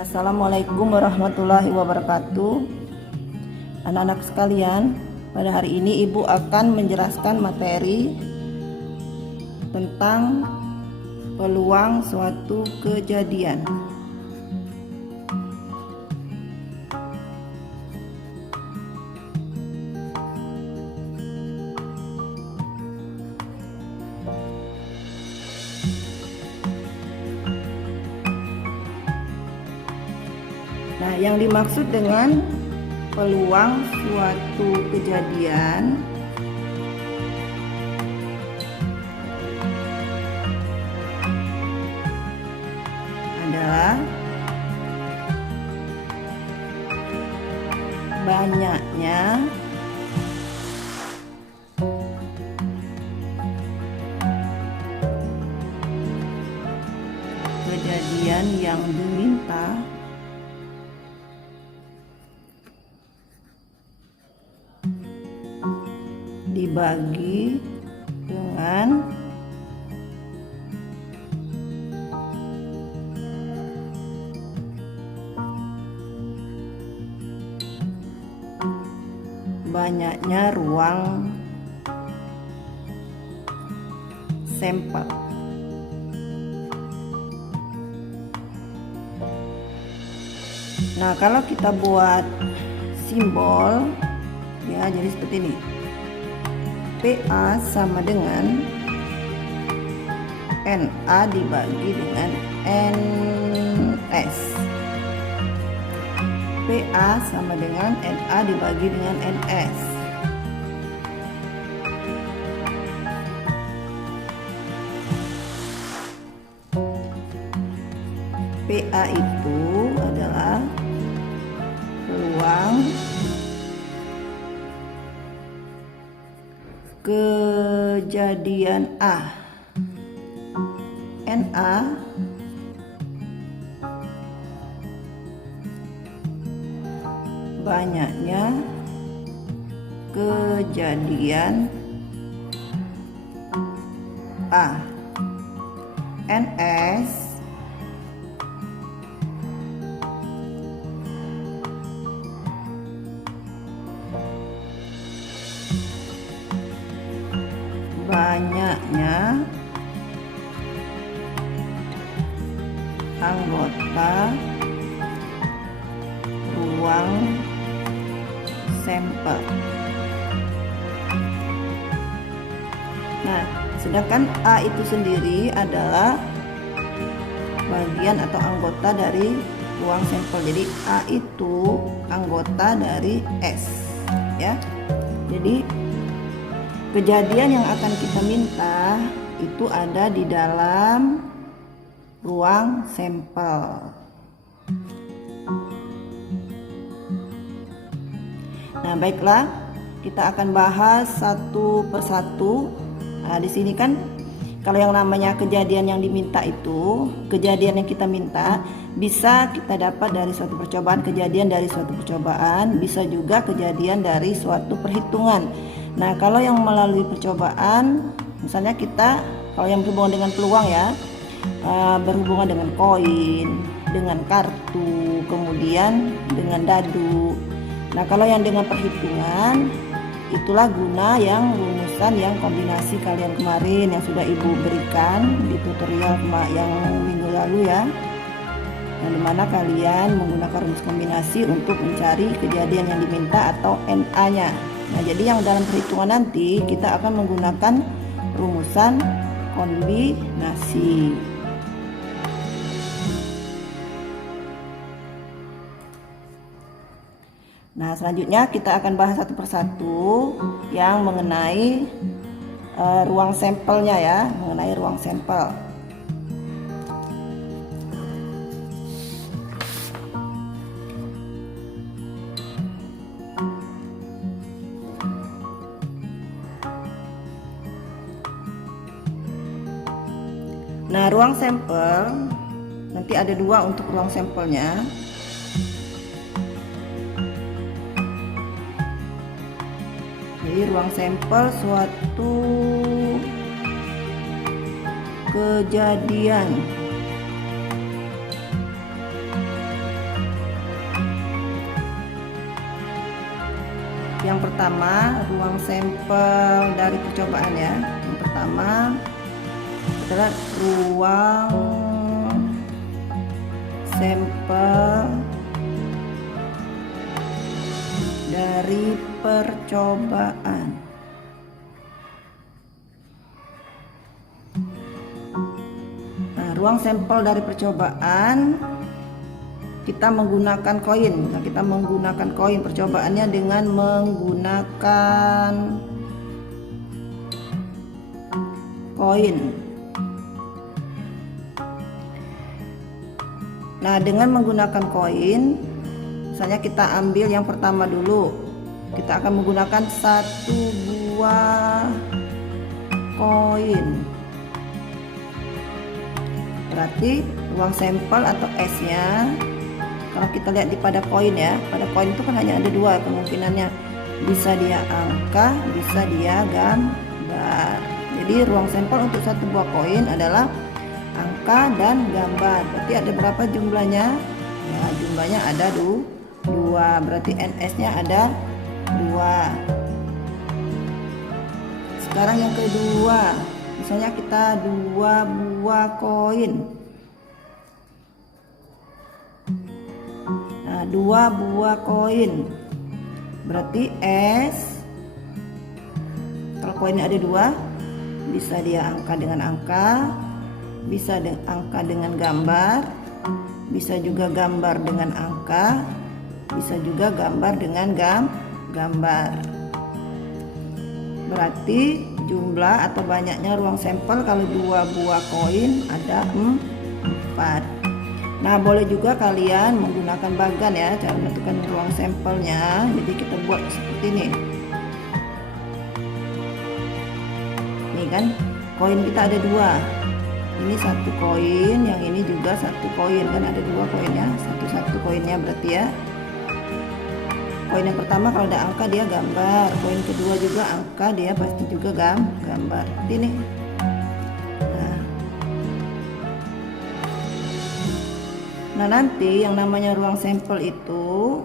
Assalamualaikum warahmatullahi wabarakatuh. Anak-anak sekalian, pada hari ini Ibu akan menjelaskan materi tentang peluang suatu kejadian. Nah, yang dimaksud dengan peluang suatu kejadian adalah banyaknya kejadian yang diminta dibagi dengan banyaknya ruang sampel. Nah, kalau kita buat simbol ya, jadi seperti ini. PA sama dengan NA dibagi dengan NS. PA sama dengan NA dibagi dengan NS. PA itu adalah peluang kejadian A. NA banyaknya kejadian A. NS banyaknya anggota ruang sampel. Nah, sedangkan A itu sendiri adalah bagian atau anggota dari ruang sampel. Jadi A itu anggota dari S, ya. Jadi kejadian yang akan kita minta itu ada di dalam ruang sampel. Nah, baiklah, kita akan bahas satu persatu. Nah, di sini kan kalau yang namanya kejadian yang diminta itu, kejadian yang kita minta bisa kita dapat dari suatu percobaan, kejadian dari suatu percobaan, bisa juga kejadian dari suatu perhitungan. Nah, kalau yang melalui percobaan, misalnya kita, kalau yang berhubungan dengan peluang ya, berhubungan dengan koin, dengan kartu, kemudian dengan dadu. Nah, kalau yang dengan perhitungan, itulah guna yang rumusan yang kombinasi kalian kemarin yang sudah Ibu berikan di tutorial yang minggu lalu ya, yang dimana kalian menggunakan rumus kombinasi untuk mencari kejadian yang diminta atau NA-nya. Nah, jadi yang dalam perhitungan nanti kita akan menggunakan rumusan kombinasi. Nah, selanjutnya kita akan bahas satu persatu yang mengenai ruang sampelnya ya, mengenai ruang sampel. Nah, ruang sampel nanti ada dua untuk ruang sampelnya. Jadi ruang sampel suatu kejadian yang pertama ruang sampel dari percobaan ya. Yang pertama adalah ruang sampel dari percobaan. Nah, ruang sampel dari percobaan kita menggunakan koin. Nah, kita menggunakan koin percobaannya dengan menggunakan koin. Nah, dengan menggunakan koin, misalnya kita ambil yang pertama dulu. Kita akan menggunakan 1 buah koin. Berarti ruang sampel atau S-nya, kalau kita lihat di pada koin ya, pada koin itu kan hanya ada 2 kemungkinannya, bisa dia angka, bisa dia gambar. Jadi ruang sampel untuk 1 buah koin adalah angka dan gambar. Berarti ada berapa jumlahnya? Ya, jumlahnya ada 2, berarti NS-nya ada 2. Sekarang yang kedua, misalnya kita 2 buah koin. Nah, 2 buah koin berarti S, kalau koinnya ada 2, bisa dia angka dengan angka, bisa angka dengan gambar, bisa juga gambar dengan angka, bisa juga gambar dengan gambar. Berarti jumlah atau banyaknya ruang sampel kalau 2 buah koin ada 4. Nah, boleh juga kalian menggunakan bagan ya cara menentukan ruang sampelnya. Jadi kita buat seperti ini. Ini kan koin kita ada 2. Ini 1 koin, yang ini juga 1 koin, kan ada 2 koinnya, 1 koinnya berarti ya. Koin yang pertama kalau ada angka dia gambar, koin kedua juga angka dia pasti juga gambar. Ini. Nah, nanti yang namanya ruang sampel itu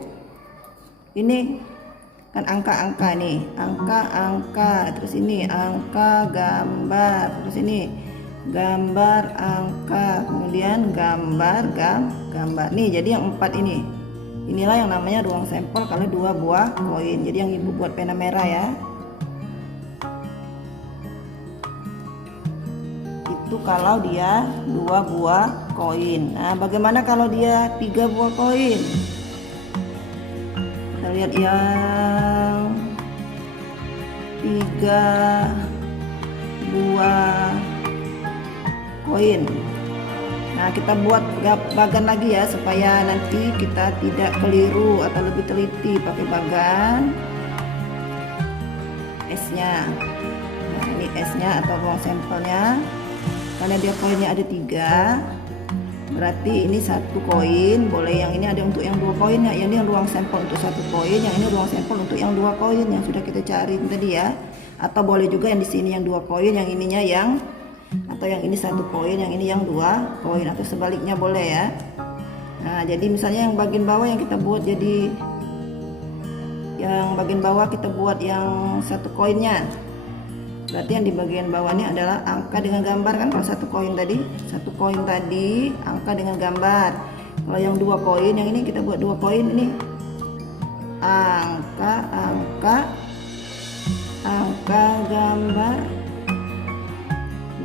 ini kan angka-angka nih, angka-angka, terus ini angka gambar, terus ini gambar angka, kemudian gambar gambar. Nih, jadi yang 4 ini. Inilah yang namanya ruang sampel kalau 2 buah koin. Jadi yang ibu buat pena merah ya. Itu kalau dia 2 buah koin. Nah, bagaimana kalau dia 3 buah koin? Kita lihat yang 3 buah koin. Nah, kita buat bagan lagi ya supaya nanti kita tidak keliru atau lebih teliti pakai bagan S-nya. Nah, ini S-nya atau ruang sampelnya. Karena dia koinnya ada 3, berarti ini 1 koin. Boleh yang ini ada untuk yang 2 koin ya. Yang ini ruang sampel untuk 1 koin, yang ini ruang sampel untuk yang 2 koin yang sudah kita cari tadi ya. Atau boleh juga yang di sini yang 2 koin, yang ininya yang, atau yang ini 1 koin, yang ini yang 2 koin, atau sebaliknya boleh ya. Nah, jadi misalnya yang bagian bawah yang kita buat jadi yang bagian bawah kita buat yang 1 koinnya. Berarti yang di bagian bawah ini adalah angka dengan gambar kan. Kalau 1 koin tadi, 1 koin tadi angka dengan gambar. Kalau yang 2 koin, yang ini kita buat 2 koin ini angka gambar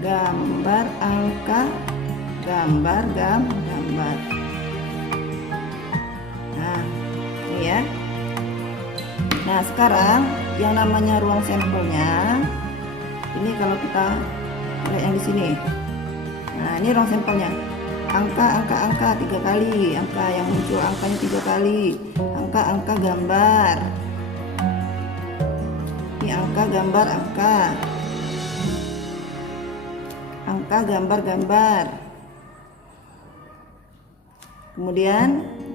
gambar angka gambar gambar. Nah, ini ya. Nah, sekarang yang namanya ruang sampelnya ini kalau kita lihat yang di sini. Nah, ini ruang sampelnya. Angka 3 kali, angka yang muncul angkanya 3 kali. Angka gambar. Ini angka gambar angka. Angka gambar. Kemudian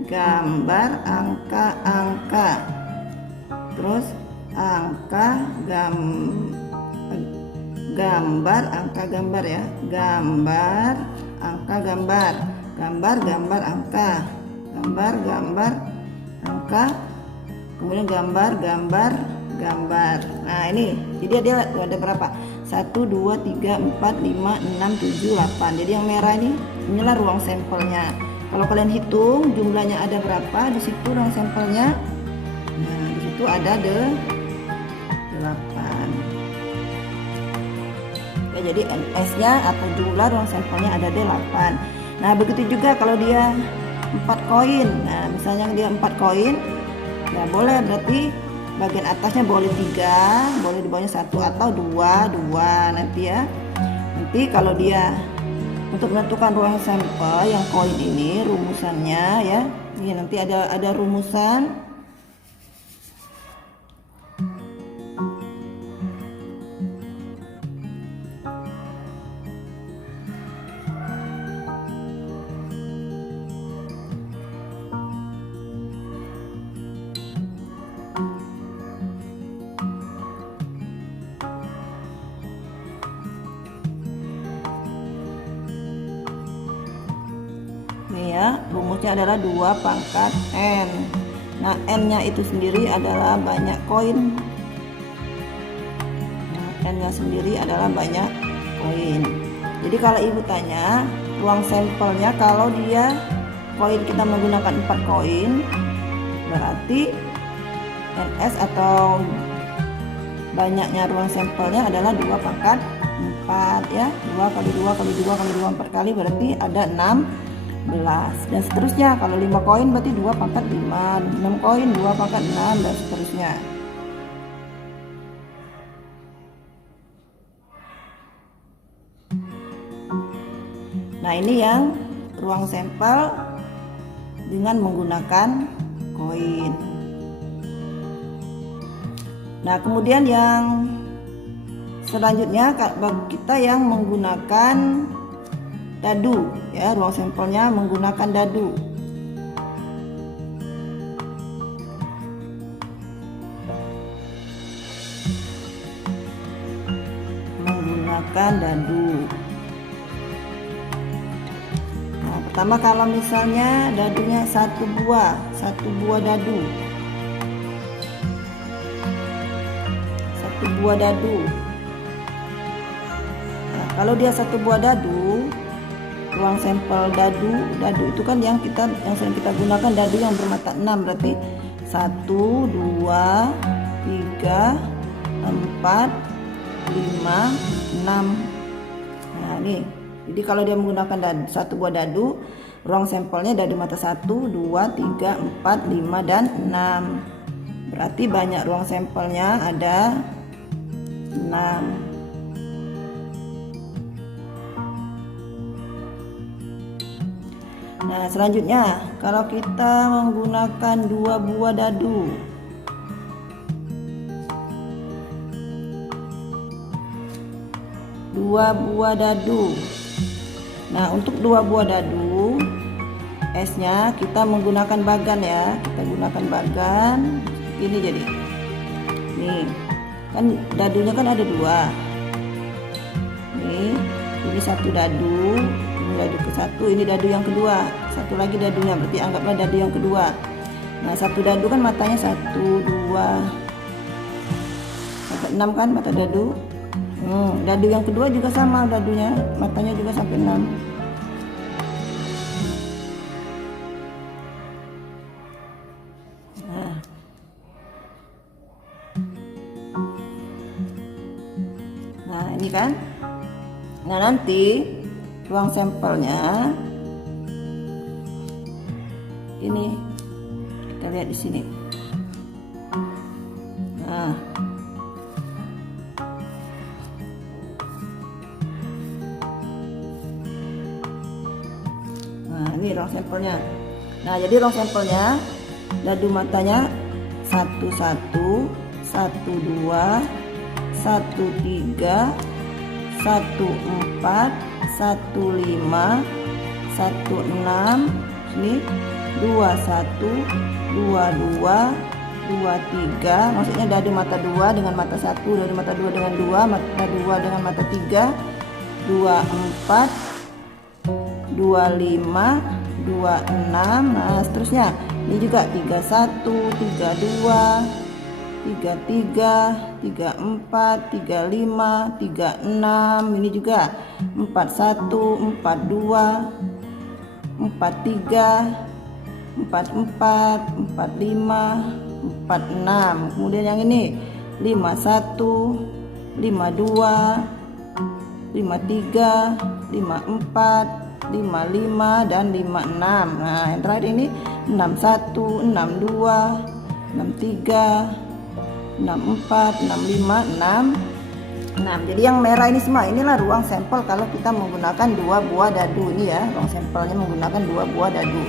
gambar angka. Terus angka gambar angka gambar ya. Gambar angka gambar. Gambar angka. Gambar angka kemudian gambar, gambar, gambar. Nah ini, jadi dia ada berapa? 1, 2, 3, 4, 5, 6, 7, 8. Jadi yang merah inilah ruang sampelnya. Kalau kalian hitung jumlahnya ada berapa di situ ruang sampelnya. Nah di situ ada 8. Ya, jadi NS-nya atau jumlah ruang sampelnya ada 8. Nah begitu juga kalau dia 4 koin. Nah misalnya dia 4 koin, ya boleh, berarti bagian atasnya boleh 3, boleh di bawahnya 1 atau 2 nanti ya. Nanti kalau dia untuk menentukan ruang sampel yang koin ini rumusannya ya. Ini nanti ada rumusan. Nih ya, rumusnya adalah 2 pangkat N. Nah N-nya itu sendiri adalah banyak koin. Nah, N-nya sendiri adalah banyak koin. Jadi kalau ibu tanya ruang sampelnya, kalau dia koin kita menggunakan 4 koin, berarti NS atau banyaknya ruang sampelnya adalah 2 pangkat 4 ya. 2 kali 2 kali 2 kali 2 4 kali berarti ada 16. Dan seterusnya, kalau 5 koin berarti 2 pangkat 5, 6 koin 2 pangkat 6, dan seterusnya. Nah ini yang ruang sampel dengan menggunakan koin. Nah kemudian yang selanjutnya bagi kita yang menggunakan dadu ya, ruang sampelnya menggunakan dadu. Menggunakan dadu. Nah, pertama kalau misalnya dadunya satu buah dadu. Satu buah dadu. Nah, kalau dia satu buah dadu, ruang sampel dadu itu kan yang sering kita gunakan dadu yang bermata 6, berarti 1, 2, 3, 4, 5, 6. Nah nih, jadi kalau dia menggunakan satu buah dadu, ruang sampelnya dadu mata 1, 2, 3, 4, 5, dan 6. Berarti banyak ruang sampelnya ada 6. Nah selanjutnya kalau kita menggunakan 2 buah dadu, nah untuk 2 buah dadu S-nya kita menggunakan bagan ya, kita gunakan bagan ini. Jadi nih kan dadunya kan ada 2 nih, ini satu dadu, dadu ke satu, ini dadu yang kedua, satu lagi dadunya, berarti anggaplah dadu yang kedua. Nah satu dadu kan matanya 1, 2 sampai 6 kan mata dadu. Dadu yang kedua juga sama dadunya, matanya juga sampai 6. Nah ini kan, nah nanti ruang sampelnya ini kita lihat di sini. Nah ini ruang sampelnya. Nah jadi ruang sampelnya dadu matanya 1, 1, 1, 2, 1, 3, 1, 4, 1, 5, 1, 6, sini 2, 1, 2, 2, 2, 3. Maksudnya dadu mata 2 dengan mata 1, dadu mata 2 dengan 2, mata 2 dengan mata 3, 2, 4, 2, 5, 2, 6. Nah seterusnya Ini juga 31, 32, 33, 34, 35, 36. Ini juga 41, 42, 43, 44, 45, 46. Kemudian yang ini 51, 52, 53, 54, 55 dan 56. Nah, yang terakhir ini 61, 62, 63, 64, 65, 66. Jadi yang merah ini semua inilah ruang sampel kalau kita menggunakan 2 buah dadu ini ya. Ruang sampelnya menggunakan 2 buah dadu.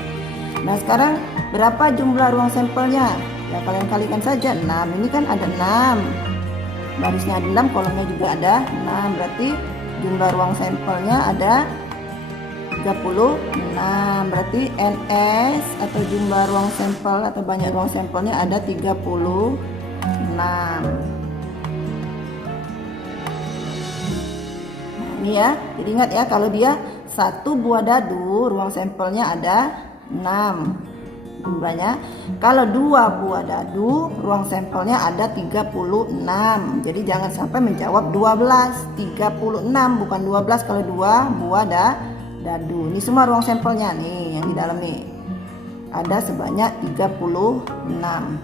Nah, sekarang berapa jumlah ruang sampelnya? Ya kalian kalikan saja 6. Ini kan ada 6. Barisnya ada 6, kolomnya juga ada 6. Berarti jumlah ruang sampelnya ada 36. Berarti NS atau jumlah ruang sampel atau banyak ruang sampelnya ada 36. Nah, ini ya. Jadi ingat ya, kalau dia satu buah dadu ruang sampelnya ada 6 jumlahnya. Kalau 2 buah dadu ruang sampelnya ada 36. Jadi jangan sampai menjawab 12. 36 bukan 12 kalau 2 buah dadu. Ini semua ruang sampelnya nih yang di dalam nih. Ada sebanyak 36.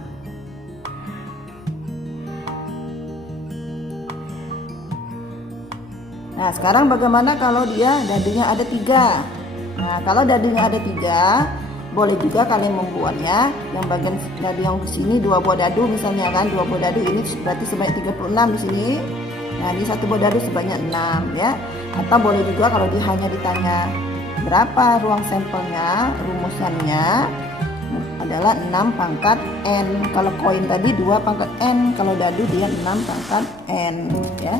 Nah, sekarang bagaimana kalau dia dadunya ada 3? Nah, kalau dadunya ada 3, boleh juga kalian membuatnya yang bagian dadu yang ke sini 2 buah dadu misalnya kan, 2 buah dadu ini berarti sebanyak 36 di sini. Nah, ini 1 buah dadu sebanyak 6 ya. Atau boleh juga kalau dia hanya ditanya berapa ruang sampelnya, rumusannya adalah 6 pangkat N. Kalau koin tadi 2 pangkat N, kalau dadu dia 6 pangkat N ya.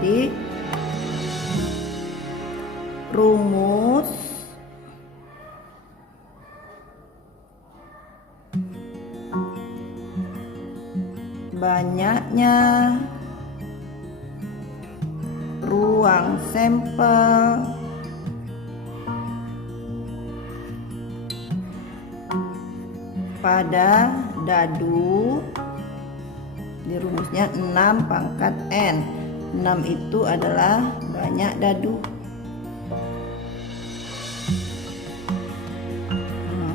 Jadi rumus banyaknya ruang sampel pada dadu, di rumusnya 6 pangkat N. 6 itu adalah banyak dadu.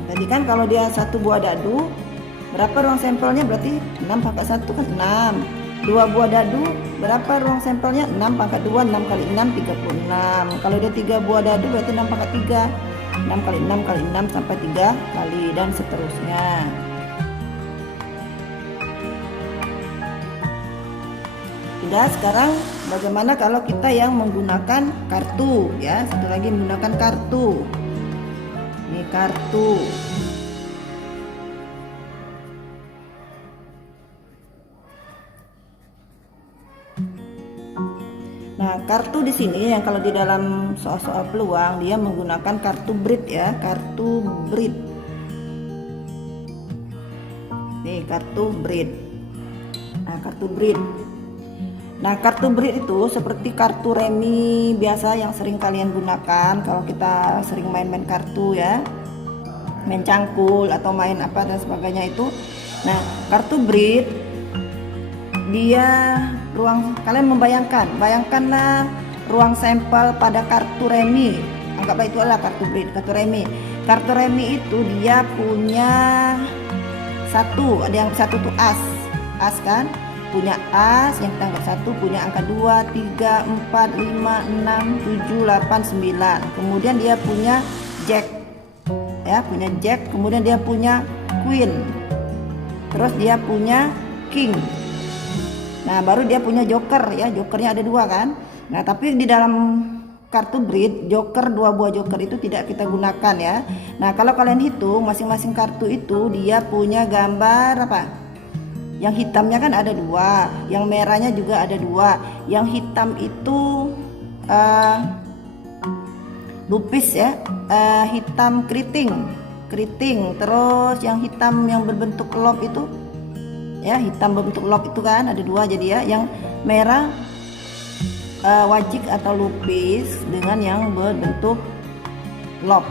Tadi kan kalau dia 1 buah dadu, berapa ruang sampelnya? Berarti 6 pangkat 1 kan 6. 2 buah dadu, berapa ruang sampelnya? 6 pangkat 2, 6 kali 6, 36. Kalau dia 3 buah dadu berarti 6 pangkat 3. 6 kali 6 kali 6 sampai 3 kali dan seterusnya. Sudah, sekarang bagaimana kalau kita yang menggunakan kartu ya? Satu lagi menggunakan kartu. Ini kartu. Nah, kartu di sini yang kalau di dalam soal-soal peluang dia menggunakan kartu BRID ya, kartu BRID. Nih, kartu BRID. Nah, kartu BRID. Nah, kartu BRID itu seperti kartu remi biasa yang sering kalian gunakan kalau kita sering main-main kartu ya, main cangkul atau main apa dan sebagainya itu. Nah, kartu BRID dia kalian bayangkanlah ruang sampel pada kartu remi. Anggaplah itu adalah kartu BRID, kartu remi. Kartu remi itu dia punya ada yang satu tuh as kan, punya as yang kita anggap 1, punya angka 2, 3, 4, 5, 6, 7, 8, 9. Kemudian dia punya jack ya, punya jack, kemudian dia punya queen, terus dia punya king. Nah, baru dia punya joker ya, jokernya ada 2 kan. Nah, tapi di dalam kartu BRID joker, 2 buah joker itu tidak kita gunakan ya. Nah, kalau kalian hitung masing-masing kartu itu dia punya gambar apa? Yang hitamnya kan ada 2, yang merahnya juga ada 2. Yang hitam itu lupis ya, hitam keriting. Terus yang hitam yang berbentuk lob itu ya, hitam berbentuk lob itu kan ada 2 jadi ya. Yang merah wajik atau lupis dengan yang berbentuk lob.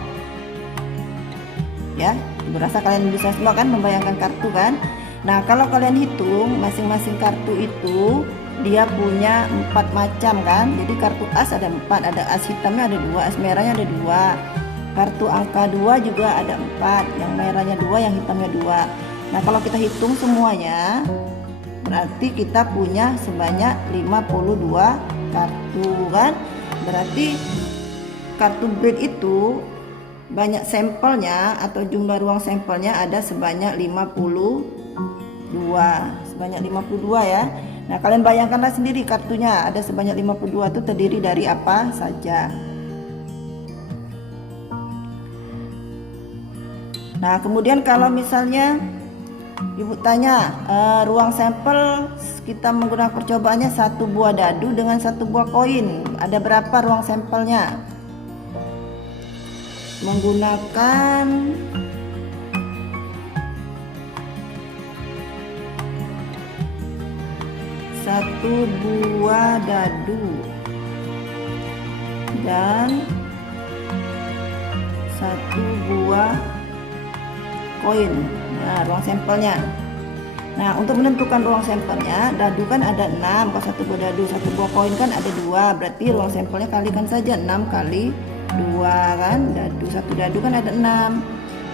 Ya, berasa kalian bisa semua kan membayangkan kartu kan. Nah, kalau kalian hitung masing-masing kartu itu dia punya 4 macam kan. Jadi kartu as ada 4, ada as hitamnya ada 2, as merahnya ada 2. Kartu angka 2 juga ada 4, yang merahnya 2, yang hitamnya 2. Nah, kalau kita hitung semuanya berarti kita punya sebanyak 52 kartu kan. Berarti kartu bread itu banyak sampelnya atau jumlah ruang sampelnya ada sebanyak 52 ya. Nah, kalian bayangkanlah sendiri kartunya ada sebanyak 52 itu terdiri dari apa saja. Nah, kemudian kalau misalnya ibu tanya ruang sampel kita menggunakan percobaannya 1 buah dadu dengan 1 buah koin, ada berapa ruang sampelnya? Menggunakan 1 buah dadu dan 1 buah koin. Nah, ruang sampelnya. Nah, untuk menentukan ruang sampelnya, dadu kan ada 6, kalau 1 buah dadu, 1 buah koin kan ada 2, berarti ruang sampelnya kalikan saja 6 kali 2 kan. Dadu, 1 dadu kan ada 6,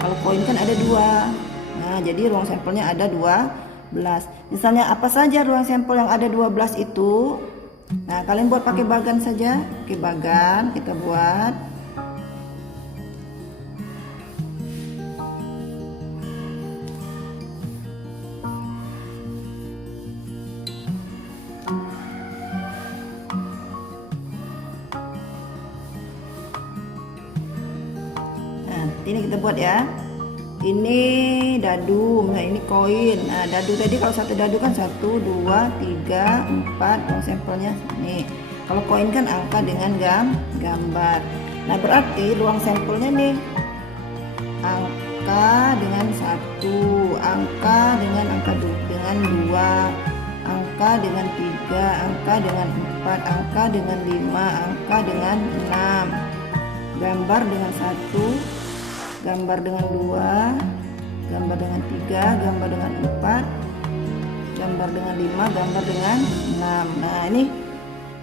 kalau koin kan ada 2. Nah, jadi ruang sampelnya ada 12. Misalnya apa saja ruang sampel yang ada 12 itu? Nah, kalian buat pakai bagan saja. Pakai bagan kita buat. Nah, ini kita buat ya. Ini dadu, nah ini koin. Nah, dadu tadi kalau 1 dadu kan 1, 2, 3, 4 ruang sampelnya nih. Kalau koin kan angka dengan gambar. Nah, berarti ruang sampelnya nih angka dengan 1, angka dengan angka dengan 2, angka dengan 3, angka dengan 4, angka dengan 5, angka dengan 6. Gambar dengan 1, gambar dengan 2, gambar dengan 3, gambar dengan 4, gambar dengan 5, gambar dengan 6. Nah,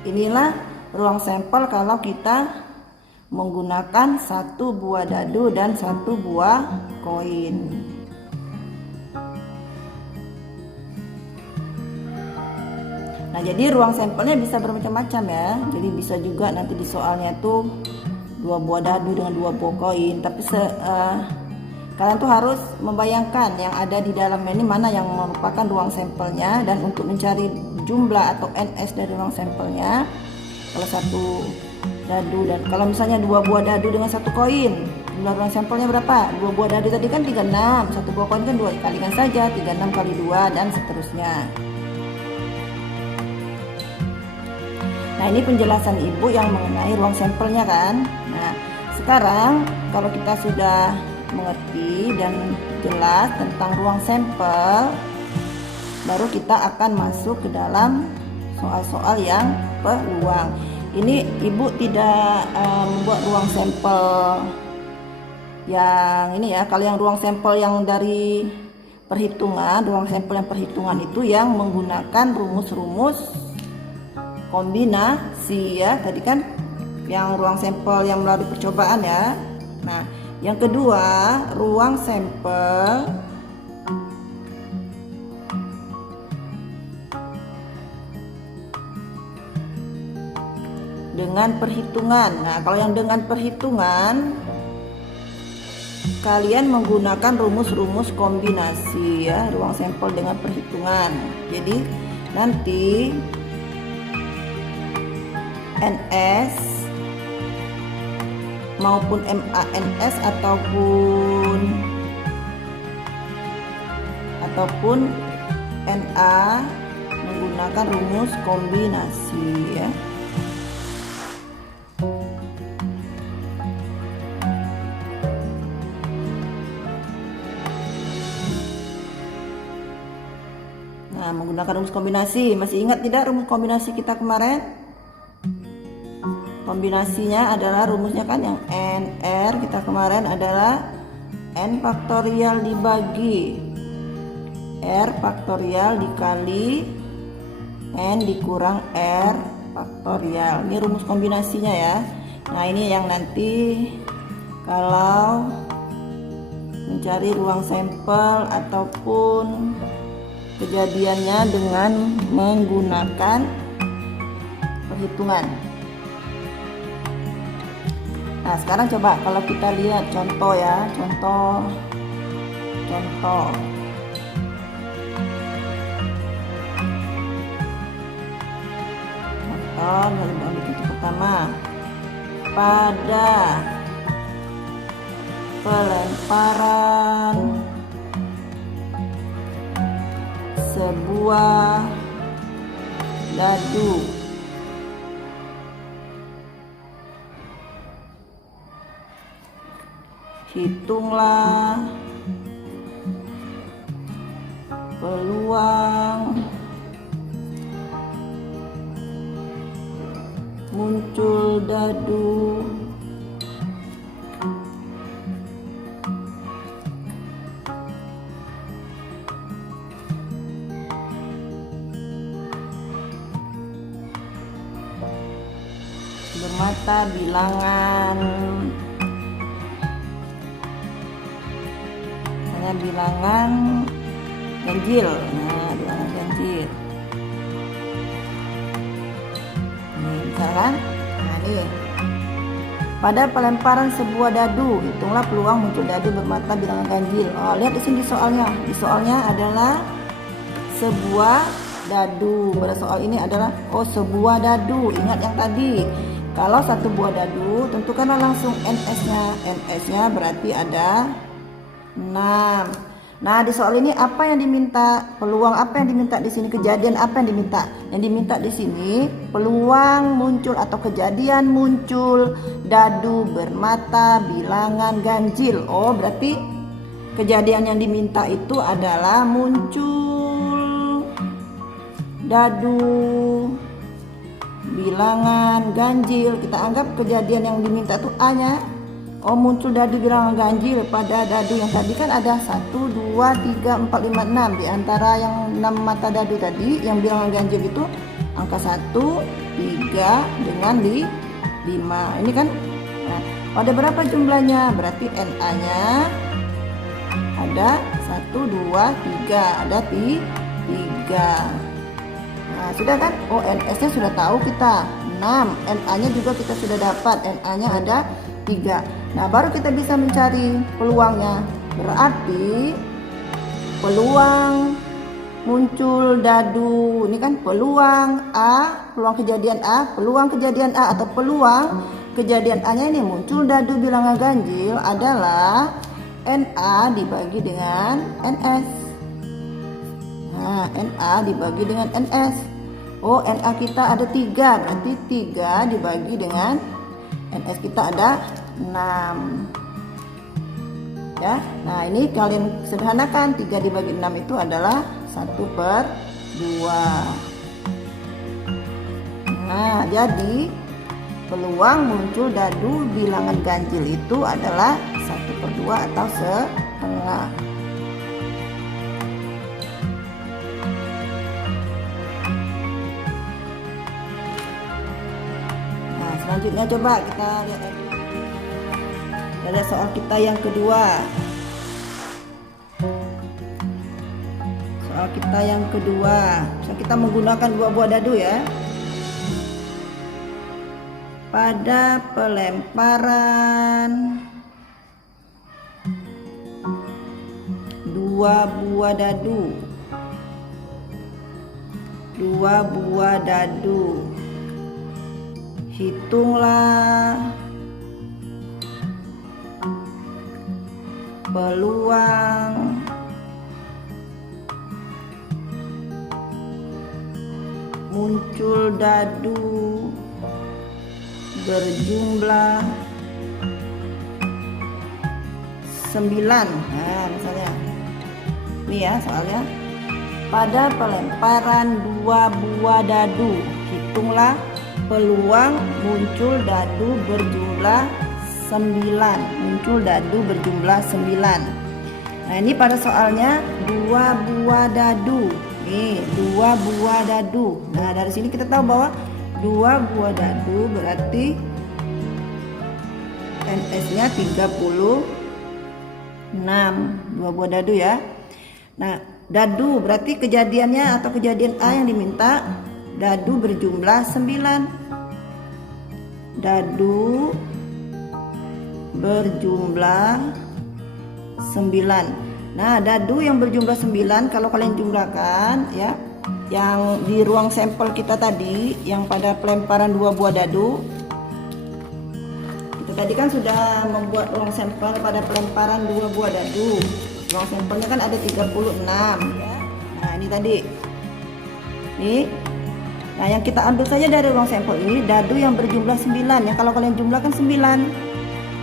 inilah ruang sampel kalau kita menggunakan 1 buah dadu dan 1 buah koin. Nah, jadi ruang sampelnya bisa bermacam-macam ya. Jadi bisa juga nanti di soalnya tuh 2 buah dadu dengan 2 buah koin, tapi kalian tuh harus membayangkan yang ada di dalamnya ini mana yang merupakan ruang sampelnya, dan untuk mencari jumlah atau NS dari ruang sampelnya, kalau 1 dadu dan kalau misalnya 2 buah dadu dengan 1 koin, jumlah ruang sampelnya berapa? 2 buah dadu tadi kan 36, 1 buah koin kan 2, kalikan saja 36 kali 2 dan seterusnya. Nah, ini penjelasan ibu yang mengenai ruang sampelnya kan. Nah, sekarang kalau kita sudah mengerti dan jelas tentang ruang sampel, baru kita akan masuk ke dalam soal-soal yang peluang. Ini ibu tidak membuat ruang sampel yang ini ya. Kalau yang ruang sampel yang dari perhitungan, ruang sampel yang perhitungan itu yang menggunakan rumus-rumus kombinasi ya, tadi kan yang ruang sampel yang melalui percobaan ya. Nah, yang kedua, ruang sampel dengan perhitungan. Nah, kalau yang dengan perhitungan kalian menggunakan rumus-rumus kombinasi ya, ruang sampel dengan perhitungan. Jadi nanti NS maupun MANS ataupun NA menggunakan rumus kombinasi ya. Nah, menggunakan rumus kombinasi, masih ingat tidak rumus kombinasi kita kemarin? kombinasinya adalah rumusnya kan yang NR kita kemarin adalah N faktorial dibagi R faktorial dikali N dikurang R faktorial. Ini rumus kombinasinya ya. Nah ini yang nanti kalau mencari ruang sampel ataupun kejadiannya dengan menggunakan perhitungan. Nah sekarang coba kalau kita lihat contoh ya, contoh ambil contoh pertama. Pada pelemparan sebuah dadu hitunglah peluang muncul dadu bermata bilangan ganjil. Nah bilangan ganjil ini misalkan, nah nih pada pelemparan sebuah dadu hitunglah peluang muncul dadu bermata bilangan ganjil. Lihat di sini di soalnya adalah sebuah dadu. Pada soal ini adalah sebuah dadu. Ingat yang tadi, kalau satu buah dadu tentukanlah langsung NS-nya berarti ada 6. Nah di soal ini apa yang diminta? Peluang apa yang diminta di sini? Kejadian apa yang diminta? Yang diminta di sini peluang muncul atau kejadian muncul dadu bermata bilangan ganjil. Berarti kejadian yang diminta itu adalah muncul dadu bilangan ganjil. Kita anggap kejadian yang diminta itu A-nya. Muncul dadu bilangan ganjil pada dadu yang tadi kan ada 1, 2, 3, 4, 5, 6. Di antara yang 6 mata dadu tadi yang bilangan ganjil itu angka 1, 3 dengan 5. Ini kan pada berapa jumlahnya? Berarti NA-nya ada 1, 2, 3. Ada 3. Nah sudah kan? NS-nya sudah tahu kita 6. NA-nya juga kita sudah dapat. NA-nya ada 3. Nah baru kita bisa mencari peluangnya. Berarti peluang muncul dadu ini kan peluang A, peluang kejadian A, atau peluang kejadian A nya ini muncul dadu bilangan ganjil adalah NA dibagi dengan NS. Nah NA dibagi dengan NS. NA kita ada 3, berarti 3 dibagi dengan NS kita ada 6 ya. Nah ini kalian sederhanakan, 3 dibagi 6 itu adalah 1/2. Nah jadi peluang muncul dadu bilangan ganjil itu adalah 1/2 atau setengah. Nah selanjutnya coba kita lihat lagi. Ada soal kita yang kedua. Kita menggunakan 2 buah dadu ya. Pada pelemparan 2 buah dadu, hitunglah peluang muncul dadu berjumlah 9. Nah misalnya ini ya soalnya, pada pelemparan 2 buah dadu hitunglah peluang muncul dadu berjumlah 9. Muncul dadu berjumlah 9. Nah, ini pada soalnya 2 buah dadu. Nih, 2 buah dadu. Nah, dari sini kita tahu bahwa 2 buah dadu berarti NS-nya 36. 2 buah dadu ya. Nah, dadu berarti kejadiannya atau kejadian A yang diminta dadu berjumlah 9. Dadu berjumlah 9. Nah, dadu yang berjumlah 9 kalau kalian jumlahkan ya, yang di ruang sampel kita tadi yang pada pelemparan 2 buah dadu, kita tadi kan sudah membuat ruang sampel pada pelemparan 2 buah dadu. Ruang sampelnya kan ada 36 ya. Nah, ini tadi nih. Nah, yang kita ambil saja dari ruang sampel ini dadu yang berjumlah 9. Yang kalau kalian jumlahkan 9.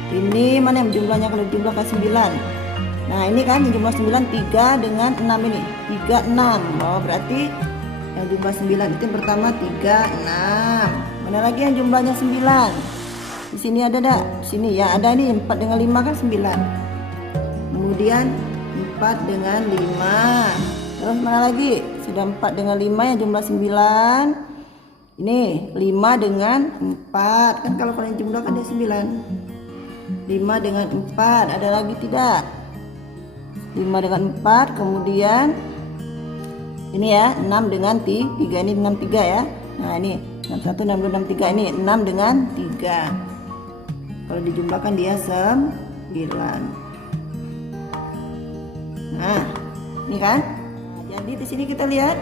Ini mana yang jumlahnya kalau jumlahkan 9? Nah, ini kan yang jumlah 9 3 dengan 6 ini. 3 6. Oh, berarti yang jumlah 9 itu yang pertama 3 6. Mana lagi yang jumlahnya 9? Di sini ada enggak? Di sini ya, ada nih 4 dengan 5 kan 9. Kemudian 4 dengan 5. Terus mana lagi? Sudah 4 dengan 5 yang jumlah 9. Ini 5 dengan 4. Kan kalau kalian jumlahkan dia 9. 5 dengan 4. Ada lagi tidak? 5 dengan 4. Kemudian ini ya, 6 dengan 3. Ini 6 3 ya. Nah, ini 61 62 63. Ini 6 dengan 3. Kalau dijumlahkan dia 9. Nah, ini kan? Nah, jadi di sini kita lihat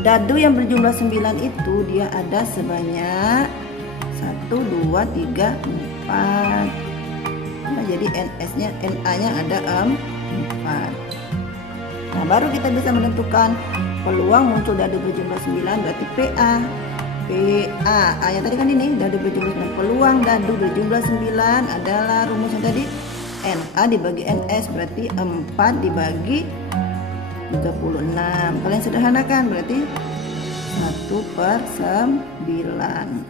dadu yang berjumlah 9 itu dia ada sebanyak 1 2 3 4. Nah, jadi NS-nya NA-nya ada 4. Nah, baru kita bisa menentukan peluang muncul dadu berjumlah 9 berarti PA. A yang tadi kan ini dadu berjumlah 9. Peluang dadu berjumlah 9 adalah rumusnya tadi NA dibagi NS berarti 4 dibagi 36. Kalian sederhanakan berarti 1/9.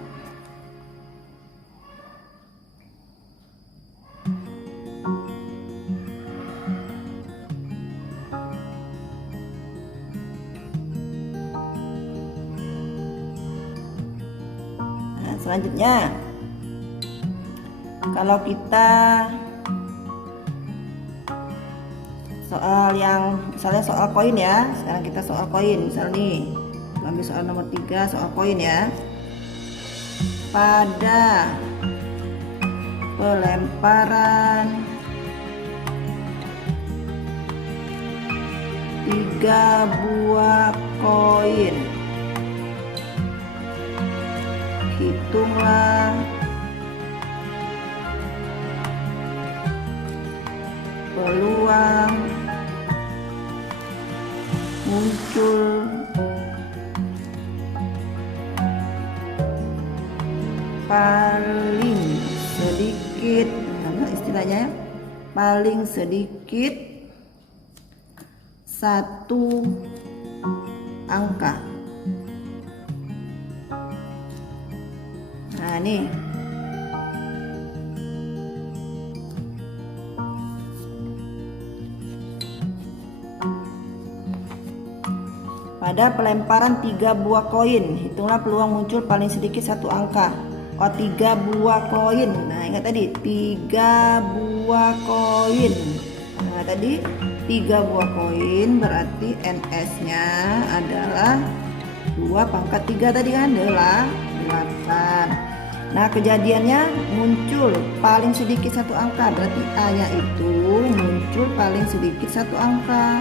Nah, selanjutnya kalau kita soal yang misalnya soal koin ya. Sekarang kita soal koin. Misal nih, ambil soal nomor 3 soal koin ya. Pada pelemparan 3 buah koin, hitunglah peluang muncul paling sedikit, istilahnya paling sedikit 1 angka. Nah, nih pada pelemparan 3 buah koin, hitunglah peluang muncul paling sedikit 1 angka. Oh, 3 buah koin. Nah, ingat tadi 3 buah koin. Nah, tadi 3 buah koin berarti NS-nya adalah 2 pangkat 3 tadi kan adalah 8. Nah, kejadiannya muncul paling sedikit 1 angka berarti A-nya itu muncul paling sedikit 1 angka.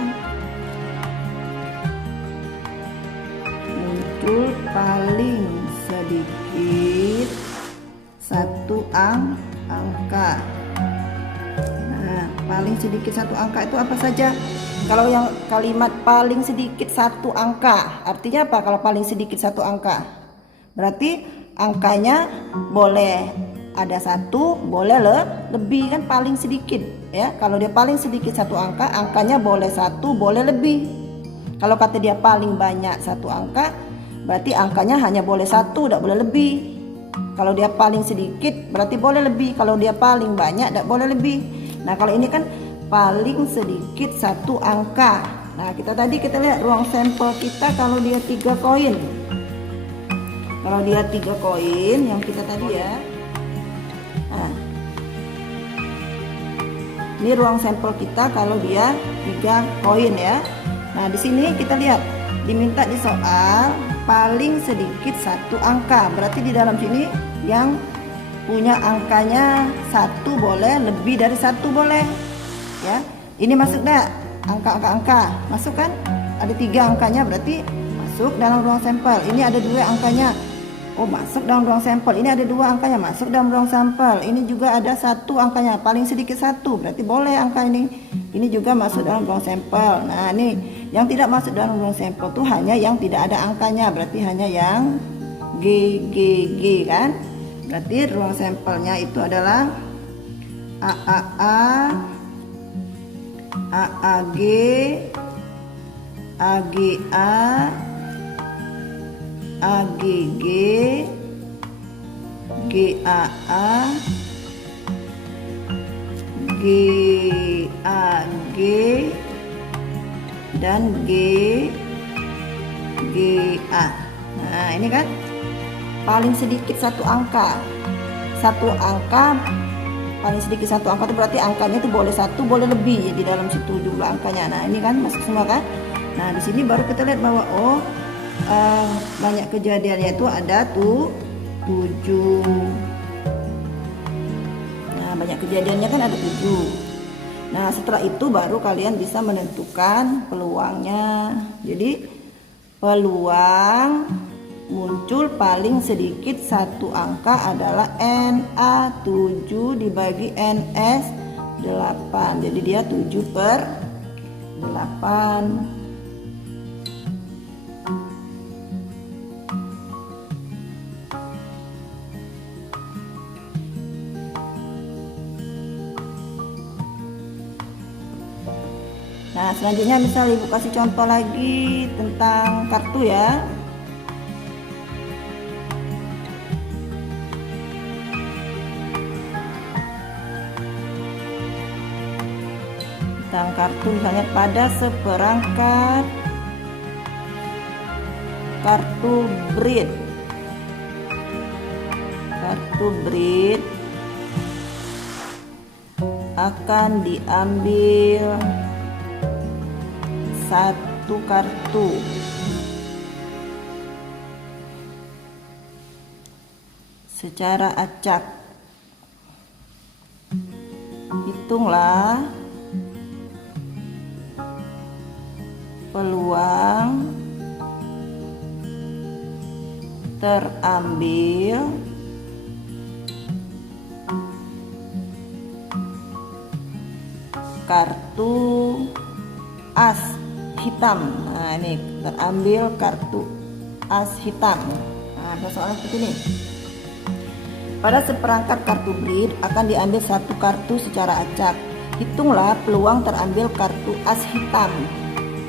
Muncul paling sedikit 1 angka. Nah, paling sedikit 1 angka itu apa saja? Kalau yang kalimat paling sedikit 1 angka, artinya apa? Kalau paling sedikit 1 angka, berarti angkanya boleh ada 1, boleh lebih kan paling sedikit ya. Kalau dia paling sedikit 1 angka, angkanya boleh 1, boleh lebih. Kalau kata dia paling banyak 1 angka, berarti angkanya hanya boleh 1, tidak boleh lebih. Kalau dia paling sedikit berarti boleh lebih, kalau dia paling banyak tidak boleh lebih. Nah kalau ini kan paling sedikit 1 angka. Nah kita lihat ruang sampel kita kalau dia 3 koin. Kalau dia 3 koin yang kita tadi ya. Nah, ini ruang sampel kita kalau dia 3 koin ya. Nah di sini kita lihat diminta di soal paling sedikit 1 angka. Berarti di dalam sini yang punya angkanya 1 boleh, lebih dari 1 boleh ya. Ini masuk enggak angka-angka? Masuk kan? Ada 3 angkanya berarti masuk dalam ruang sampel. Ini ada 2 angkanya, oh masuk dalam ruang sampel. Ini ada 2 angkanya, masuk dalam ruang sampel. Ini juga ada 1 angkanya, paling sedikit 1 berarti boleh angka ini. Ini juga masuk dalam ruang sampel. Nah ini yang tidak masuk dalam ruang sampel tuh hanya yang tidak ada angkanya, berarti hanya yang G kan. Berarti ruang sampelnya itu adalah AAA, AAG, AGA, AGG, GAA, GAG, dan GA. Nah ini kan paling sedikit 1 angka. 1 angka paling sedikit 1 angka itu berarti angkanya itu boleh 1, boleh lebih ya di dalam situ jumlah angkanya. Nah ini kan masuk semua kan. Nah di sini baru kita lihat bahwa banyak kejadiannya itu ada tuh 7. Nah banyak kejadiannya kan ada 7. Nah setelah itu baru kalian bisa menentukan peluangnya. Jadi peluang muncul paling sedikit 1 angka adalah NA7 dibagi NS8. Jadi dia 7/8. Nah selanjutnya misal ibu kasih contoh lagi tentang kartu ya. Tentang kartu misalnya pada seperangkat kartu breed. Kartu breed akan diambil 1 kartu. Secara acak. Hitunglah peluang terambil kartu as hitam. Nah ini terambil kartu as hitam. Nah ada soal seperti ini. Pada seperangkat kartu breed akan diambil 1 kartu secara acak. Hitunglah peluang terambil kartu as hitam.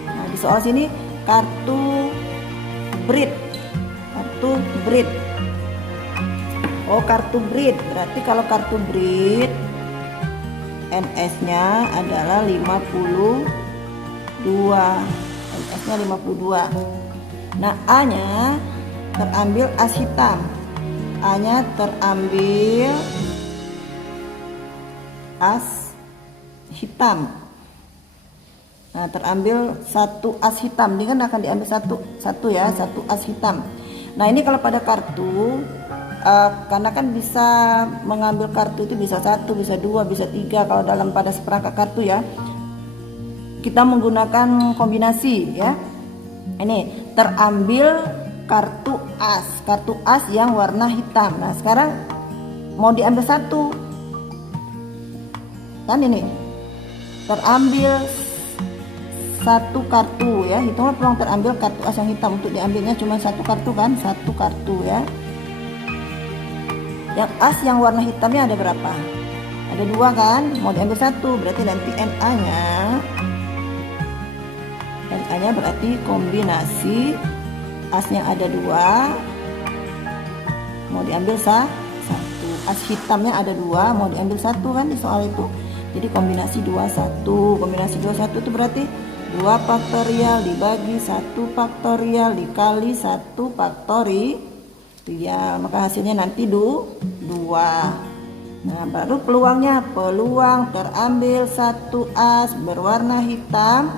Nah di soal sini kartu breed. Kartu breed. Oh kartu breed. Berarti kalau kartu breed NS-nya adalah 52. NS-nya 52. Nah A-nya terambil as hitam. A-nya terambil as hitam. Nah terambil 1 as hitam. Ini kan akan diambil satu ya, 1 as hitam. Nah ini kalau pada kartu karena kan bisa mengambil kartu itu bisa 1, bisa 2, bisa 3 kalau dalam pada seperangkat kartu ya. Kita menggunakan kombinasi ya. Ini terambil kartu as yang warna hitam. Nah sekarang mau diambil 1 kan, ini terambil 1 kartu ya. Hitunglah peluang terambil kartu as yang hitam. Untuk diambilnya cuma 1 kartu kan, 1 kartu ya. Yang as yang warna hitamnya ada berapa? Ada 2 kan, mau diambil 1 berarti nanti NA nya berarti kombinasi asnya ada 2, mau diambil satu. As hitamnya ada 2, mau diambil 1 kan di soal itu. Jadi kombinasi 21. Kombinasi 21 itu berarti 2 faktorial dibagi 1 faktorial dikali 1 faktorial. Maka hasilnya nanti 2. Nah, baru peluangnya, peluang terambil 1 as berwarna hitam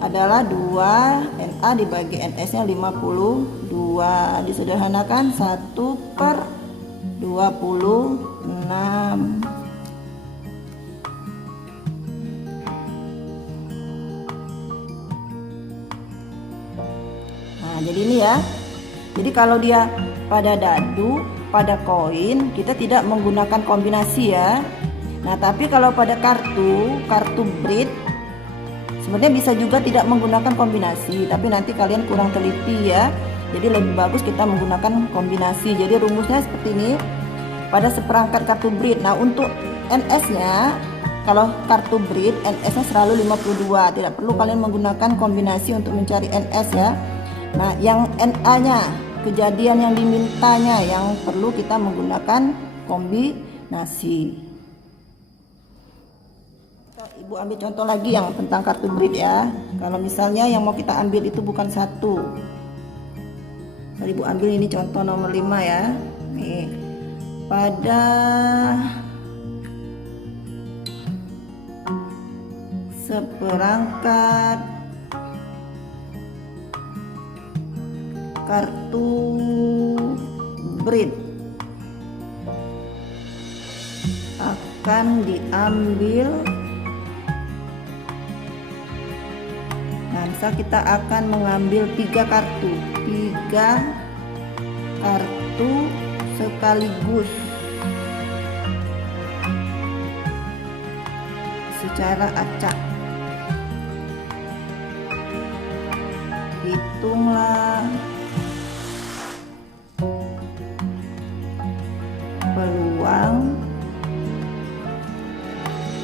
adalah 2 Na dibagi Ns nya 52. Disederhanakan 1/26. Nah, jadi ini ya. Jadi kalau dia pada dadu, pada koin, kita tidak menggunakan kombinasi ya. Nah, tapi kalau pada kartu breed, sebenarnya bisa juga tidak menggunakan kombinasi, tapi nanti kalian kurang teliti ya. Jadi lebih bagus kita menggunakan kombinasi. Jadi rumusnya seperti ini. Pada seperangkat kartu breed. Nah, untuk NS-nya, kalau kartu breed NS-nya selalu 52. Tidak perlu kalian menggunakan kombinasi untuk mencari NS ya. Nah, yang NA-nya, kejadian yang dimintanya, yang perlu kita menggunakan kombinasi. Ibu ambil contoh lagi yang tentang kartu breed ya. Kalau misalnya yang mau kita ambil itu bukan 1. Mari Ibu ambil ini contoh nomor 5 ya. Nih. Pada seperangkat kartu breed akan diambil. Nah, misal kita akan mengambil 3 kartu sekaligus secara acak. Hitunglah peluang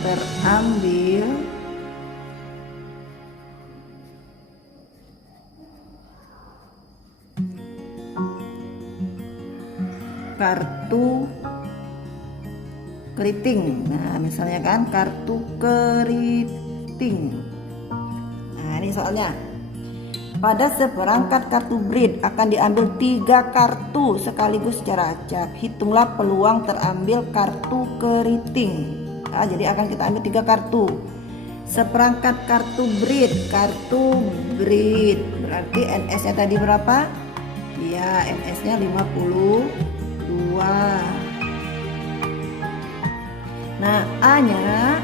terambil kartu keriting. Nah, misalnya kan kartu keriting. Nah, ini soalnya. Pada seperangkat kartu breed akan diambil 3 kartu sekaligus secara acak. Hitunglah peluang terambil kartu keriting. Nah, jadi akan kita ambil 3 kartu. Seperangkat kartu breed berarti NS-nya tadi berapa? Ya, NS-nya 52. Nah, A-nya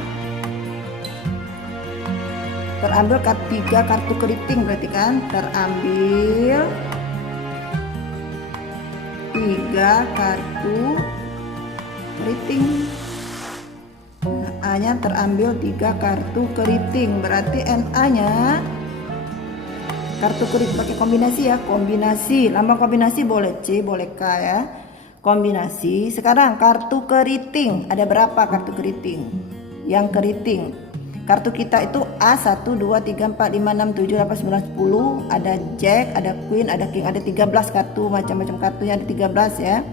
terambil 3 kartu keriting, berarti kan terambil 3 kartu keriting. Nah, A-nya terambil 3 kartu keriting, berarti NA-nya kartu keriting pakai kombinasi ya, kombinasi. Lambang kombinasi boleh C, boleh K ya. Kombinasi. Sekarang kartu keriting, ada berapa kartu keriting? Yang keriting kartu kita itu A 1, 2, 3, 4, 5, 6, 7, 8, 9, 10. Ada Jack, ada Queen, ada King, ada 13 kartu. Macam-macam kartunya ada 13 ya.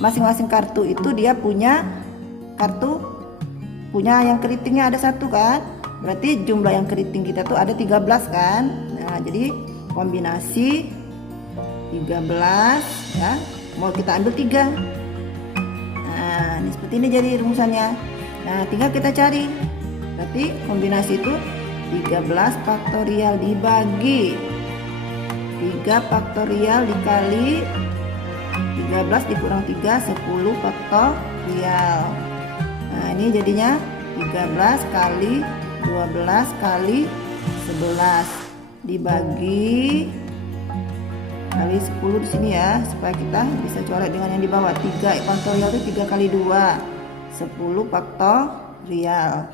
Masing-masing kartu itu dia punya yang keritingnya ada 1 kan. Berarti jumlah yang keriting kita tuh ada 13 kan. Nah, jadi kombinasi 13 ya. Mau kita ambil 3. Nah, ini seperti ini jadi rumusannya. Nah, tinggal kita cari. Berarti kombinasi itu 13 faktorial dibagi 3 faktorial dikali 13 dikurang 3, 10 faktorial. Nah, ini jadinya 13 kali 12 kali 11 dibagi kali 10 di sini ya, supaya kita bisa coret dengan yang di bawah. 3 faktorial itu 3 kali 2, 10 faktorial.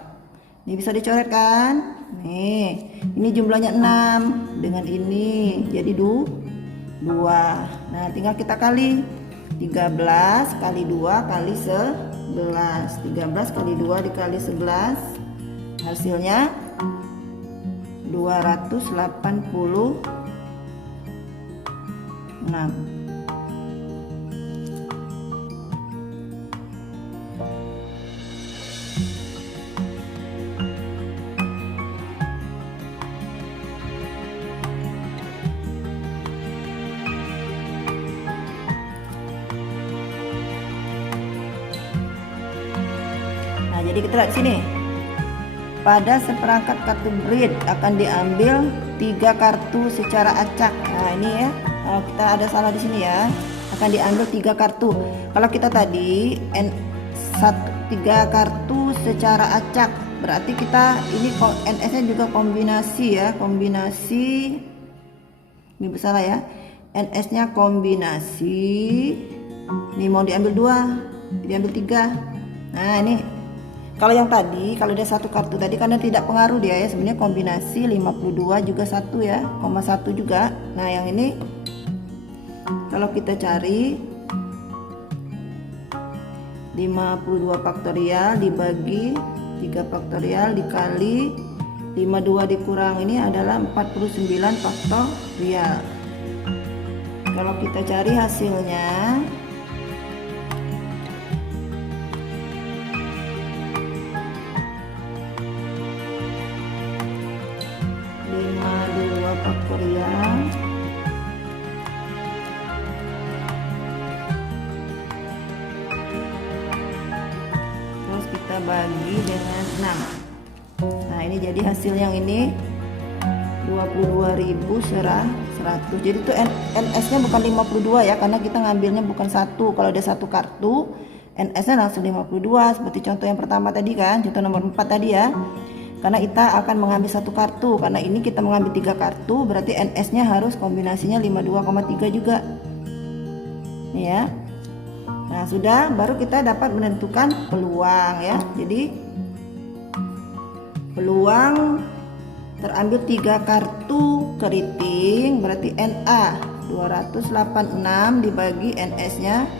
Ini bisa dicoret kan? Nih, ini jumlahnya 6 dengan ini jadi 2. Nah, tinggal kita kali 13 kali 2 kali 11. 13 kali 2 dikali 11 hasilnya 280 6. Nah, jadi kita lihat sini. Pada seperangkat kartu breed akan diambil 3 kartu secara acak. Nah, ini ya. Kalau kita ada salah di sini ya, akan diambil 3 kartu. Kalau kita tadi 3 kartu secara acak, berarti kita ini NS-nya juga kombinasi ya, kombinasi. Ini salah ya. NS-nya kombinasi. Ini mau diambil 2, diambil 3. Nah, ini kalau yang tadi, kalau dia 1 kartu tadi karena tidak pengaruh dia ya, sebenarnya kombinasi 52 juga 1 ya, 1 juga. Nah, yang ini kalau kita cari 52 faktorial dibagi 3 faktorial dikali 52 dikurang ini adalah 49 faktorial. Kalau kita cari hasilnya 52 faktorial terus kita bagi dengan 6. Nah, ini jadi hasil yang ini 22.000 serah 100. Jadi itu NS-nya bukan 52 ya, karena kita ngambilnya bukan 1. Kalau ada 1 kartu, NS-nya langsung 52 seperti contoh yang pertama tadi kan, contoh nomor 4 tadi ya. Karena kita akan mengambil 1 kartu, karena ini kita mengambil 3 kartu, berarti NS-nya harus kombinasinya 52,3 juga. Nih ya. Nah, sudah, baru kita dapat menentukan peluang ya. Jadi peluang terambil 3 kartu keriting berarti NA 286 dibagi NS-nya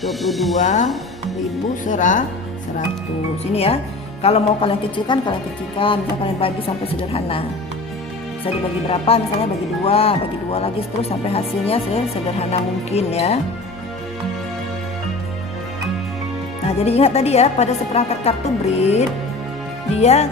22.000 serah 100. Ini ya. Kalau mau kalian kecilkan, misalnya kalian bagi sampai sederhana. Bisa dibagi berapa? Misalnya bagi 2 lagi terus sampai hasilnya sederhana mungkin ya. Nah, jadi ingat tadi ya, pada seperangkat kartu breed dia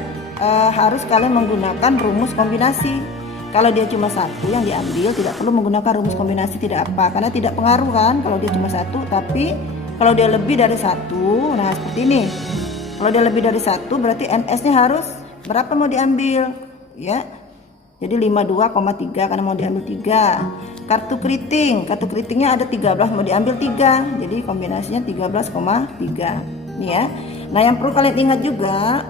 harus kalian menggunakan rumus kombinasi. Kalau dia cuma 1 yang diambil, tidak perlu menggunakan rumus kombinasi, tidak apa, karena tidak pengaruh kan kalau dia cuma 1. Tapi kalau dia lebih dari 1, nah seperti ini. Kalau dia lebih dari 1 berarti NS-nya harus berapa mau diambil ya. Jadi 52,3 karena mau diambil 3. Kartu keritingnya ada 13 mau diambil 3. Jadi kombinasinya 13,3. Ini ya. Nah, yang perlu kalian ingat juga,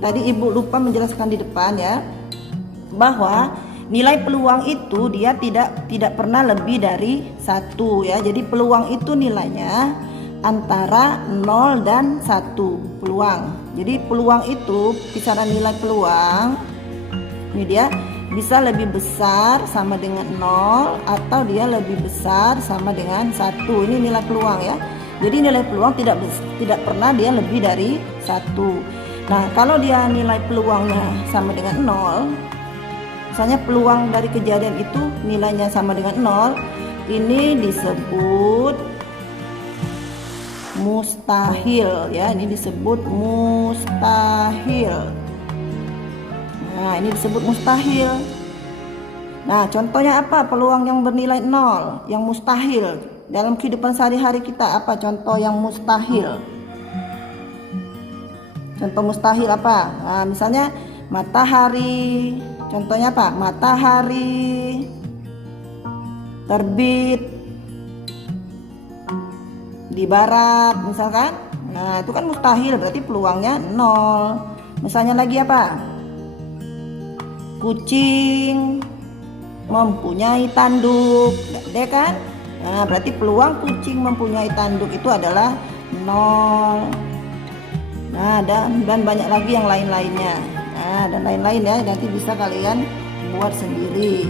tadi Ibu lupa menjelaskan di depan ya, bahwa nilai peluang itu dia tidak pernah lebih dari 1 ya. Jadi peluang itu nilainya antara 0 dan 1 peluang. Jadi peluang itu kisaran nilai peluang ini dia bisa lebih besar sama dengan 0 atau dia lebih besar sama dengan 1. Ini nilai peluang ya. Jadi nilai peluang tidak pernah dia lebih dari 1. Nah, kalau dia nilai peluangnya sama dengan 0, misalnya peluang dari kejadian itu nilainya sama dengan 0, ini disebut mustahil ya, ini disebut mustahil. Nah, ini disebut mustahil. Nah, contohnya apa? Peluang yang bernilai 0, yang mustahil dalam kehidupan sehari-hari kita, apa contoh yang mustahil? Contoh mustahil apa? Nah, misalnya matahari. Contohnya apa? Matahari terbit di barat misalkan. Nah, itu kan mustahil, berarti peluangnya 0. Misalnya lagi apa? Kucing mempunyai tanduk, deh kan? Nah, berarti peluang kucing mempunyai tanduk itu adalah 0. Nah, dan banyak lagi yang lain-lainnya. Nah, dan lain-lain ya, nanti bisa kalian buat sendiri.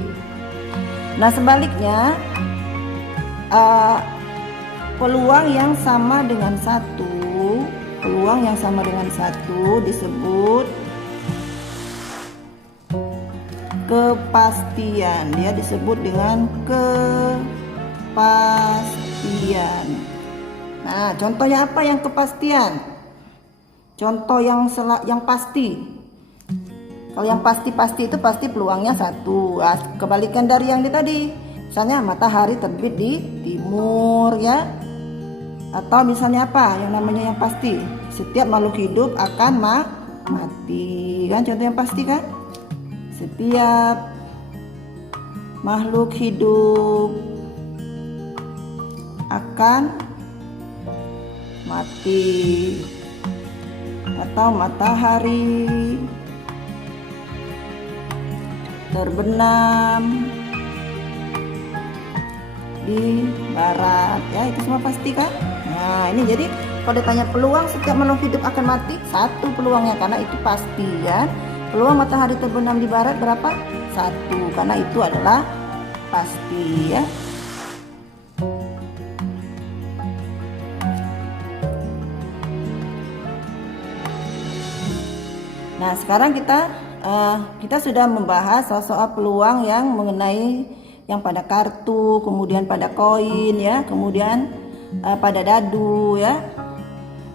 Nah, sebaliknya peluang yang sama dengan 1 disebut kepastian. Dia disebut dengan kepastian. Nah, contohnya apa yang kepastian? Contoh yang pasti. Kalau yang pasti itu pasti peluangnya 1. Nah, kebalikan dari yang tadi. Misalnya matahari terbit di timur ya. Atau misalnya apa? Yang namanya yang pasti. Setiap makhluk hidup akan mati. Kan contoh yang pasti kan? Setiap makhluk hidup akan mati. Atau matahari terbenam di barat ya, itu semua pasti kan. Nah ini jadi kalau ditanya peluang setiap makhluk hidup akan mati, 1 peluangnya karena itu pasti ya. Peluang matahari terbenam di barat berapa? 1 karena itu adalah pasti ya. Nah sekarang kita sudah membahas soal peluang yang mengenai yang pada kartu, kemudian pada koin ya, kemudian pada dadu ya.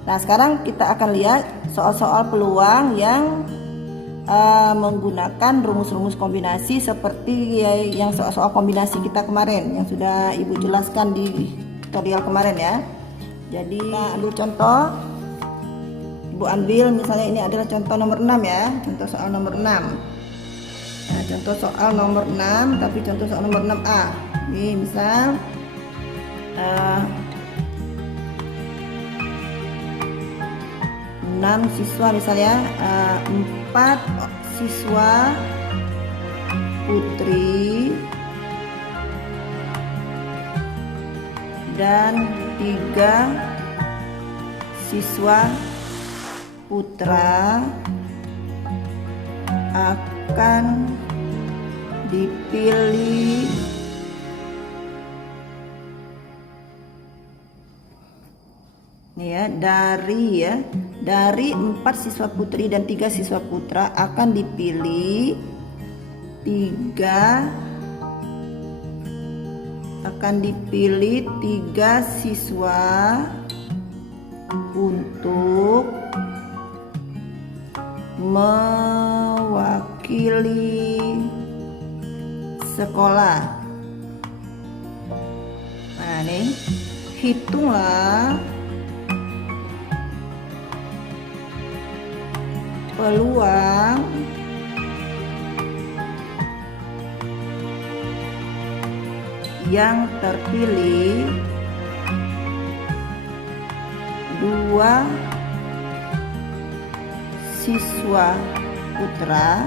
Nah sekarang kita akan lihat soal-soal peluang yang menggunakan rumus-rumus kombinasi seperti yang soal-soal kombinasi kita kemarin yang sudah Ibu jelaskan di tutorial kemarin ya. Jadi kita ambil contoh. Ibu ambil misalnya ini adalah contoh nomor 6 ya, contoh soal nomor 6. Nah, contoh soal nomor 6, tapi contoh soal nomor 6A. Ini misal 6 siswa misalnya 4 siswa putri dan 3 siswa putra akan dipilih dari 4 siswa putri dan 3 siswa putra akan dipilih 3 siswa untuk mewakili sekolah. Nah nih hitunglah peluang yang terpilih 2 siswa putra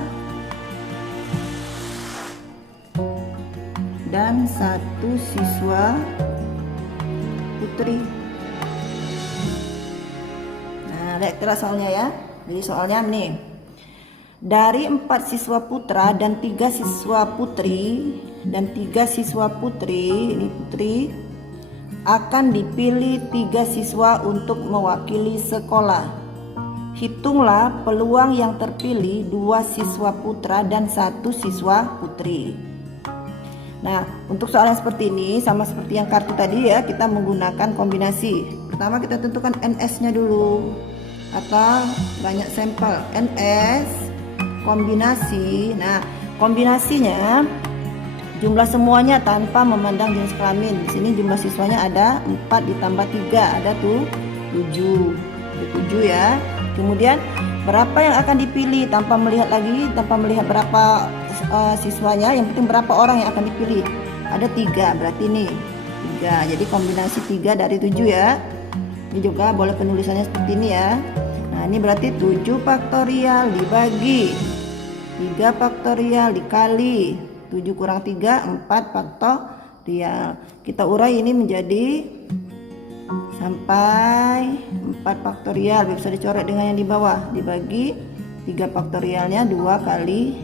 dan 1 siswa putri. Nah, lihat terus soalnya ya. Jadi soalnya nih, dari 4 siswa putra dan 3 siswa putri ini putri akan dipilih 3 siswa untuk mewakili sekolah. Hitunglah peluang yang terpilih 2 siswa putra dan 1 siswa putri. Nah, untuk soal yang seperti ini sama seperti yang kartu tadi ya, kita menggunakan kombinasi. Pertama kita tentukan NS-nya dulu atau banyak sampel. NS kombinasi. Nah, kombinasinya jumlah semuanya tanpa memandang jenis kelamin. Di sini jumlah siswanya ada 4 ditambah 3 ada tuh 7. Ada 7 ya. Kemudian berapa yang akan dipilih tanpa melihat berapa siswanya, yang penting berapa orang yang akan dipilih. Ada 3, berarti ini 3. Jadi kombinasi 3 dari 7 ya. Ini juga boleh penulisannya seperti ini ya. Nah ini berarti 7 faktorial dibagi 3 faktorial dikali 7 kurang 3 4 faktorial. Kita urai ini menjadi sampai 4 faktorial, bisa dicoret dengan yang di bawah, dibagi 3 faktorialnya 2 kali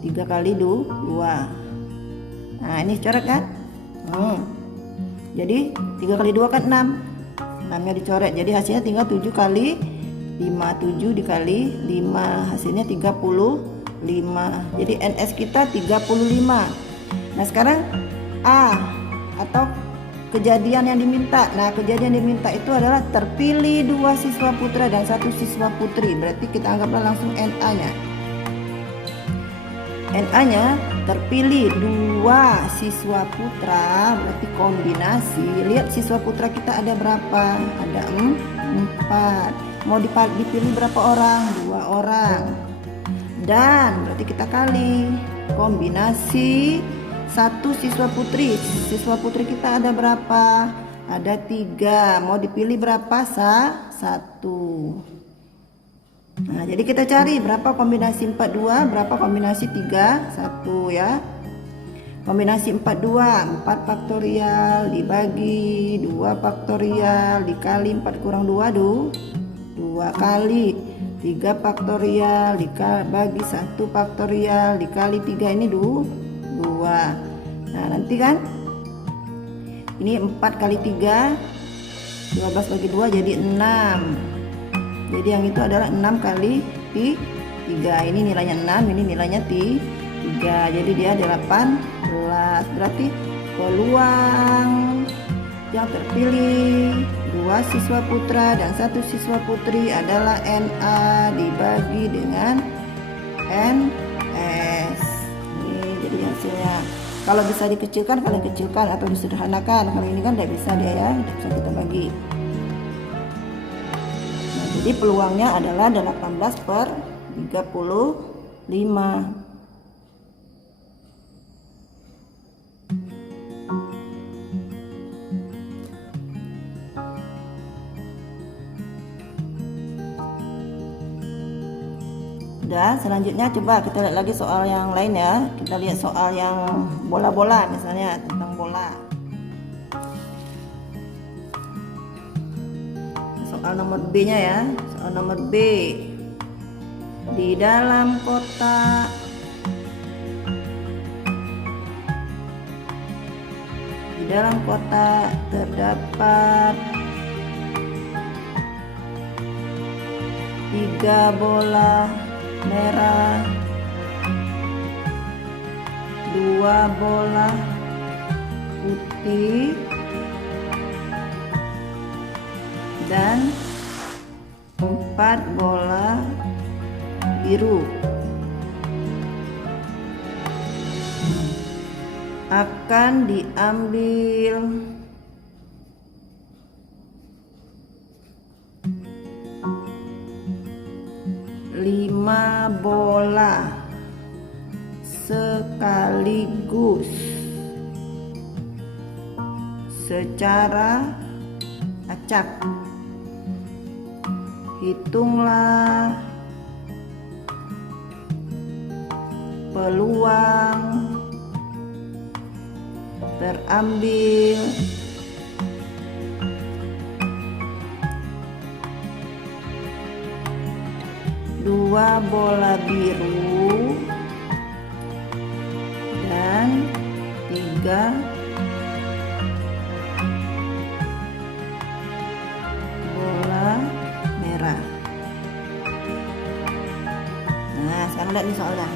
3 kali 2. Nah ini coret kan. Jadi 3 kali 2 kan 6 nya dicoret, jadi hasilnya tinggal 7 kali 5, 7 dikali 5 hasilnya 35. Jadi NS kita 35. Nah sekarang A atau kejadian yang diminta. Nah kejadian yang diminta itu adalah terpilih 2 siswa putra dan 1 siswa putri. Berarti kita anggaplah langsung NA-nya. NA-nya terpilih 2 siswa putra, berarti kombinasi. Lihat siswa putra kita ada berapa? Ada 4. Mau dipilih berapa orang? 2 orang. Dan berarti kita kali kombinasi 1 siswa putri. Siswa putri kita ada berapa? Ada 3. Mau dipilih berapa? 1. Nah, jadi kita cari berapa kombinasi 42, berapa kombinasi 31 ya. Kombinasi 42, 4 faktorial dibagi 2 faktorial dikali 4 kurang 2, 2 kali 3 faktorial dibagi 1 faktorial dikali 3 ini 2. Nah, nanti kan ini 4 kali 3 12 bagi 2 jadi 6. Jadi yang itu adalah 6 kali 3. Ini nilainya 6, ini nilainya 3. Jadi dia 18. Berarti peluang yang terpilih 2 siswa putra dan 1 siswa putri adalah NA dibagi dengan NS. Ini jadi hasilnya. Kalau bisa dikecilkan kalian kecilkan atau disederhanakan. Kalau ini kan tidak bisa dia ya, tidak bisa kita bagi. Jadi peluangnya adalah 18/35. Udah, selanjutnya coba kita lihat lagi soal yang lain ya. Kita lihat soal yang bola-bola misalnya, tentang bola. Soal nomor B-nya ya. Soal nomor B. Di dalam kotak terdapat 3 bola merah, 2 bola putih, dan 4 bola biru. Akan diambil 5 bola sekaligus secara acak. Hitunglah peluang terambil 2 bola biru dan 3 bola merah. Nah, sekarang lihat nih soalnya.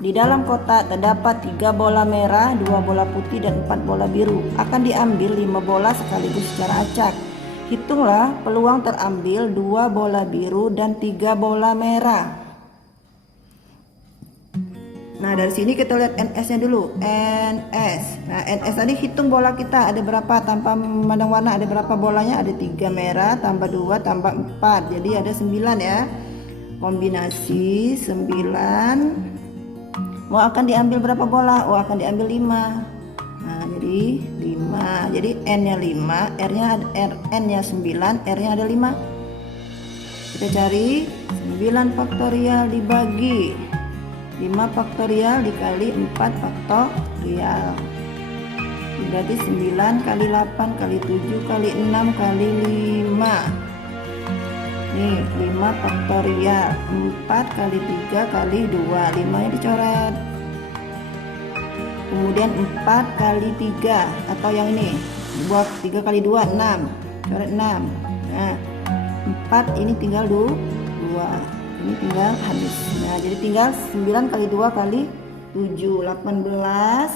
Di dalam kotak terdapat 3 bola merah, 2 bola putih, dan 4 bola biru. Akan diambil 5 bola sekaligus secara acak. Hitunglah peluang terambil 2 bola biru dan 3 bola merah. Nah, dari sini kita lihat NS-nya dulu. NS. Nah, NS tadi hitung bola kita ada berapa tanpa memandang warna, ada berapa bolanya? Ada 3 merah tambah 2 tambah 4. Jadi ada 9 ya. Kombinasi 9. Mau akan diambil berapa bola? Oh, akan diambil 5. Nah, jadi 5. Jadi N-nya 5, N-nya 9, R-nya ada 5. Kita cari 9 faktorial dibagi 5 faktorial dikali 4 faktorial. Berarti 9 kali 8 kali 7 kali 6 kali 5. Nih 5 faktorial, 4 kali 3 kali 2, 5 nya dicoret. Kemudian 4 kali 3 atau yang ini buat 3 kali 2 6, coret 6. Nah 4 ini tinggal 2. ini tinggal habis. Nah, jadi tinggal 9 kali 2 kali 7, 18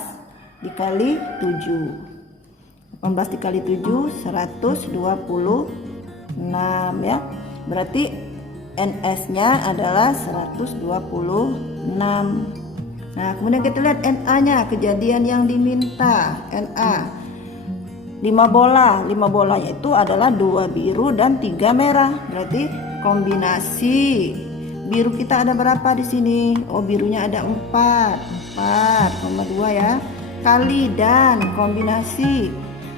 dikali 7. 18 dikali 7 126 ya. Berarti NS-nya adalah 126. Nah, kemudian kita lihat NA-nya, kejadian yang diminta. NA 5 bola. 5 bolanya itu adalah 2 biru dan 3 merah. Berarti kombinasi biru kita ada berapa di sini? Oh, birunya ada 4, 4,2 ya. Kali dan kombinasi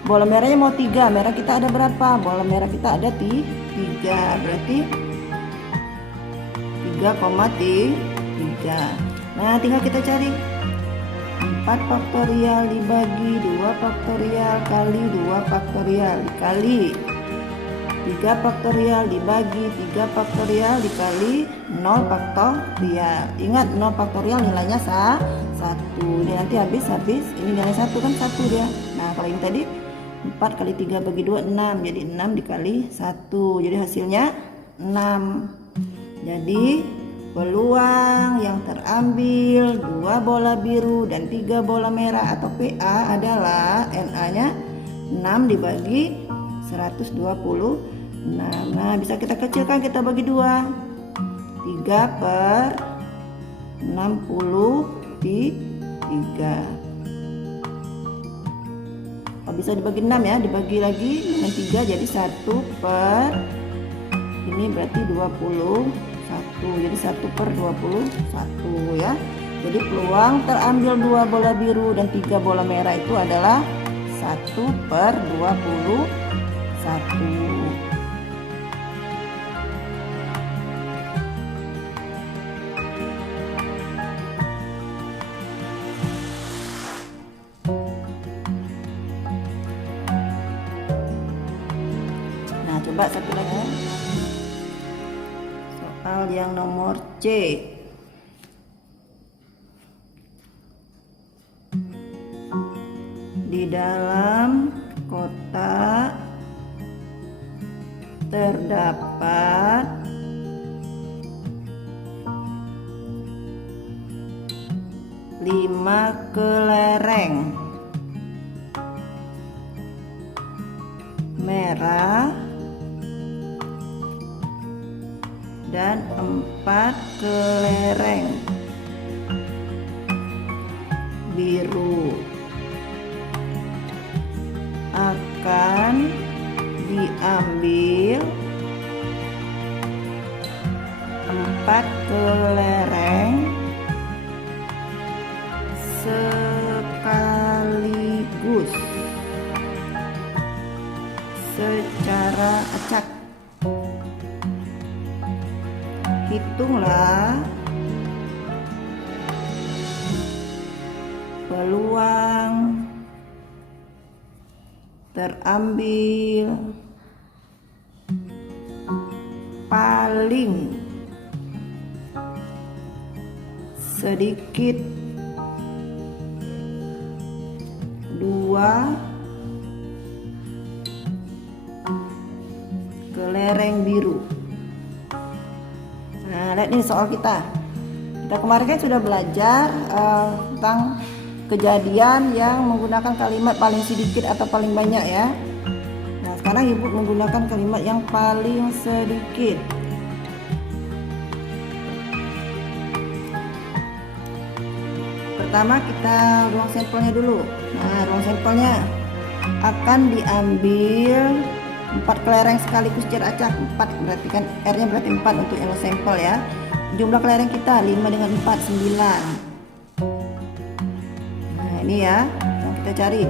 bola merahnya mau 3, merah kita ada berapa? Bola merah kita ada 3, berarti 3,3. Nah, tinggal kita cari 4 faktorial dibagi 2 faktorial kali 2 faktorial dikali 3 faktorial dibagi 3 faktorial dikali 0 faktorial. Ingat 0 faktorial nilainya 1. Ini nanti habis ini nilai 1 kan 1 dia. Nah, kalau ini tadi 4 kali 3 bagi 2 6, jadi 6 dikali 1, jadi hasilnya 6. Jadi peluang yang terambil 2 bola biru dan 3 bola merah atau PA adalah NA-nya 6 dibagi 126. Nah, bisa kita kecilkan, kita bagi 2. 3/63. Oh, bisa dibagi 6 ya, dibagi lagi dengan 3 jadi 1 per ini berarti 21, jadi 1/21 ya. Jadi peluang terambil 2 bola biru dan 3 bola merah itu adalah 1/21. Nah, coba satu lagi. Soal yang nomor C. Di dalam kotak terdapat 5 kelereng merah dan 4 kelereng biru. Akan diambil 4 kelereng sekaligus secara acak. Hitunglah peluang terambil paling sedikit 2 kelereng biru. Nah, lihat nih soal kita. Kita kemarin kan sudah belajar tentang kejadian yang menggunakan kalimat paling sedikit atau paling banyak ya. Nah, sekarang Ibu menggunakan kalimat yang paling sedikit. Pertama kita ruang sampelnya dulu. Nah, ruang sampelnya akan diambil 4 kelereng sekaligus secara acak. 4 berarti kan R-nya berarti 4 untuk yang sampel ya. Jumlah kelereng kita 5 dengan 4 9. Nah, ini ya yang kita cari.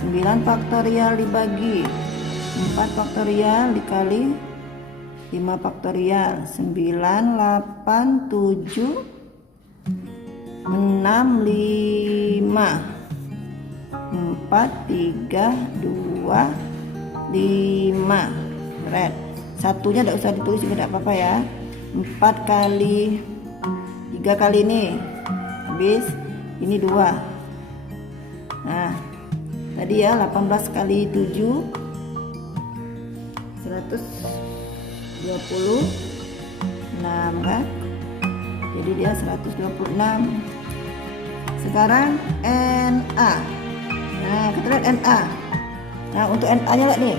9 faktorial dibagi 4 faktorial dikali 5 faktorial. 9 8 7 6 5 4 3 2 5. Red. Satunya tidak usah ditulis juga tidak apa-apa ya. 4 kali 3 kali ini habis ini 2. Nah, tadi ya 18 kali 7 126. 6 kan. Jadi dia 126. Sekarang NA. Nah, kita lihat NA. Nah, untuk NA-nya lihat nih.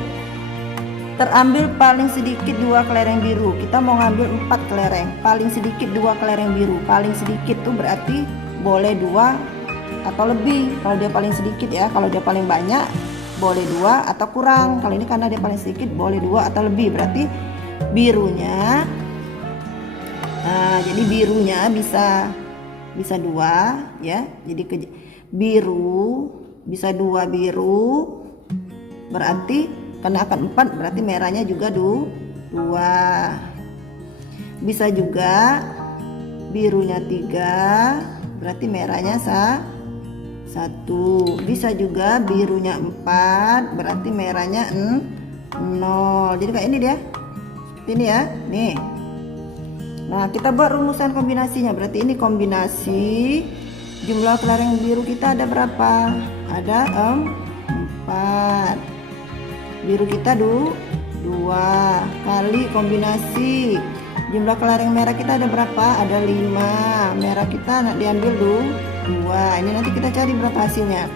Terambil paling sedikit 2 kelereng biru. Kita mau ngambil 4 kelereng. Paling sedikit 2 kelereng biru. Paling sedikit tuh berarti boleh 2 atau lebih. Kalau dia paling sedikit ya. Kalau dia paling banyak boleh 2 atau kurang. Kalau ini karena dia paling sedikit boleh 2 atau lebih. Berarti birunya, nah jadi birunya bisa 2 ya. Jadi biru bisa 2 biru. Berarti karena akan 4 berarti merahnya juga 2. Bisa juga birunya 3 berarti merahnya 1. Bisa juga birunya 4 berarti merahnya 0. Jadi kayak ini dia. Seperti ini ya. Nih. Nah, kita buat rumusan kombinasinya. Berarti ini kombinasi jumlah kelereng biru kita ada berapa? Ada 4. Biru kita 2 kali kombinasi jumlah kelereng merah kita ada berapa? Ada 5. Merah kita diambil 2. Ini nanti kita cari berapa hasilnya.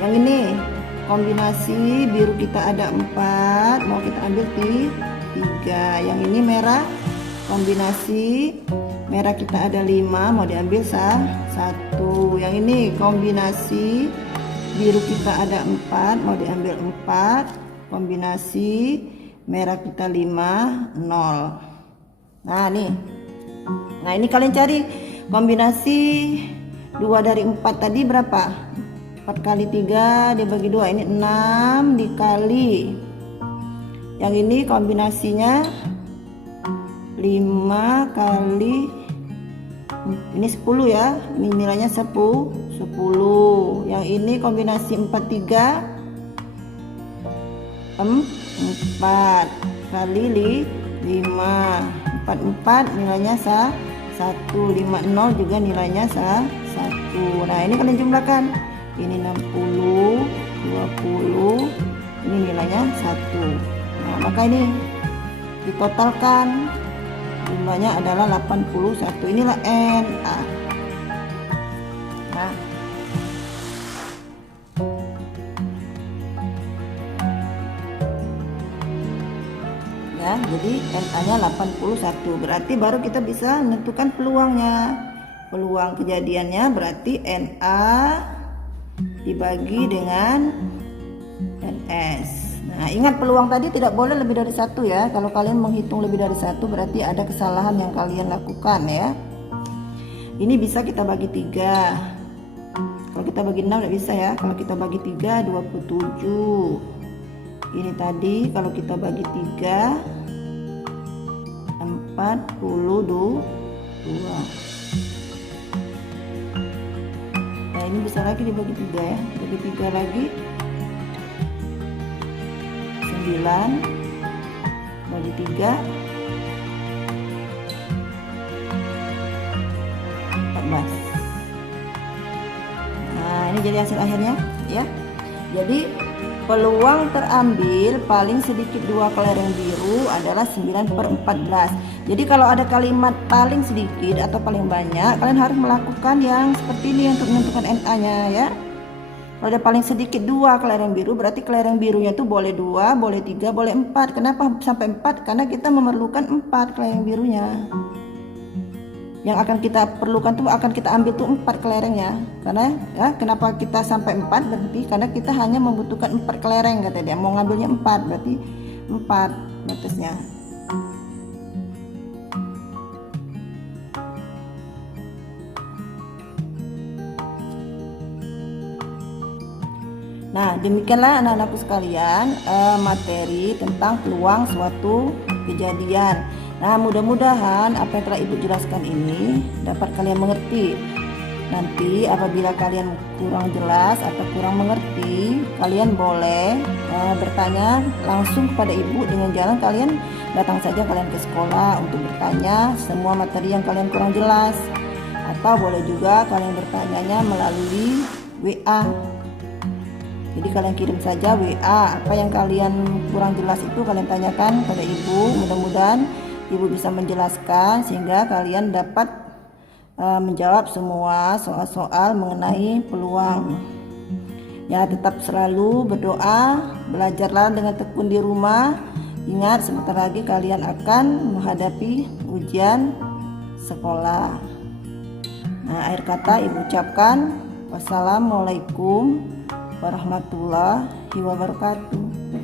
Yang ini kombinasi biru kita ada 4, mau kita ambil 3. Yang ini merah, kombinasi merah kita ada 5, mau diambil 1. Yang ini kombinasi biru kita ada 4, mau diambil 4. Kombinasi merah kita 5, 0. Nah nih. Nah ini kalian cari kombinasi 2 dari 4 tadi berapa? 4 kali 3 dibagi 2, ini 6 dikali. Yang ini kombinasinya 5 kali, ini 10 ya. Ini nilainya 10. Yang ini kombinasi 4 3 4 kali 5. 4 nilainya 1. 50 juga nilainya 1. Nah ini kalian jumlahkan. Ini 60, 20, ini nilainya 1. Nah maka ini ditotalkan jumlahnya adalah 81. Inilah NA. Nah ya, jadi NA-nya 81. Berarti baru kita bisa menentukan peluangnya. Peluang kejadiannya berarti NA dibagi dengan NS. Nah, ingat peluang tadi tidak boleh lebih dari 1 ya. Kalau kalian menghitung lebih dari 1 berarti ada kesalahan yang kalian lakukan ya. Ini bisa kita bagi 3. Kalau kita bagi 6 tidak bisa ya. Kalau kita bagi 3 27. Ini tadi kalau kita bagi 3 42. Nah ini bisa lagi dibagi 3 ya. Bagi 3 lagi 9. Bagi 3 14. Nah ini jadi hasil akhirnya ya. Jadi peluang terambil paling sedikit 2 kelereng biru adalah 9/14. Jadi kalau ada kalimat paling sedikit atau paling banyak, kalian harus melakukan yang seperti ini untuk menentukan NA-nya ya. Kalau ada paling sedikit 2 kelereng biru, berarti kelereng birunya itu boleh 2, boleh 3, boleh 4. Kenapa sampai 4? Karena kita memerlukan 4 kelereng birunya. Yang akan kita perlukan tuh akan kita ambil tuh 4 kelerengnya. Karena ya, kenapa kita sampai 4? Berarti karena kita hanya membutuhkan 4 kelereng kata dia. Mau ngambilnya 4, berarti 4 batasnya. Nah, demikianlah anak-anakku sekalian materi tentang peluang suatu kejadian. Nah, mudah-mudahan apa yang telah Ibu jelaskan ini dapat kalian mengerti. Nanti apabila kalian kurang jelas atau kurang mengerti, kalian boleh bertanya langsung kepada Ibu dengan jalan kalian datang saja kalian ke sekolah untuk bertanya semua materi yang kalian kurang jelas. Atau boleh juga kalian bertanyanya melalui WA. Jadi kalian kirim saja WA apa yang kalian kurang jelas itu kalian tanyakan pada Ibu. Mudah-mudahan Ibu bisa menjelaskan sehingga kalian dapat menjawab semua soal-soal mengenai peluang. Ya, tetap selalu berdoa, belajarlah dengan tekun di rumah. Ingat, sebentar lagi kalian akan menghadapi ujian sekolah. Nah, akhir kata ibu ucapkan wassalamualaikum warahmatullahi wabarakatuh.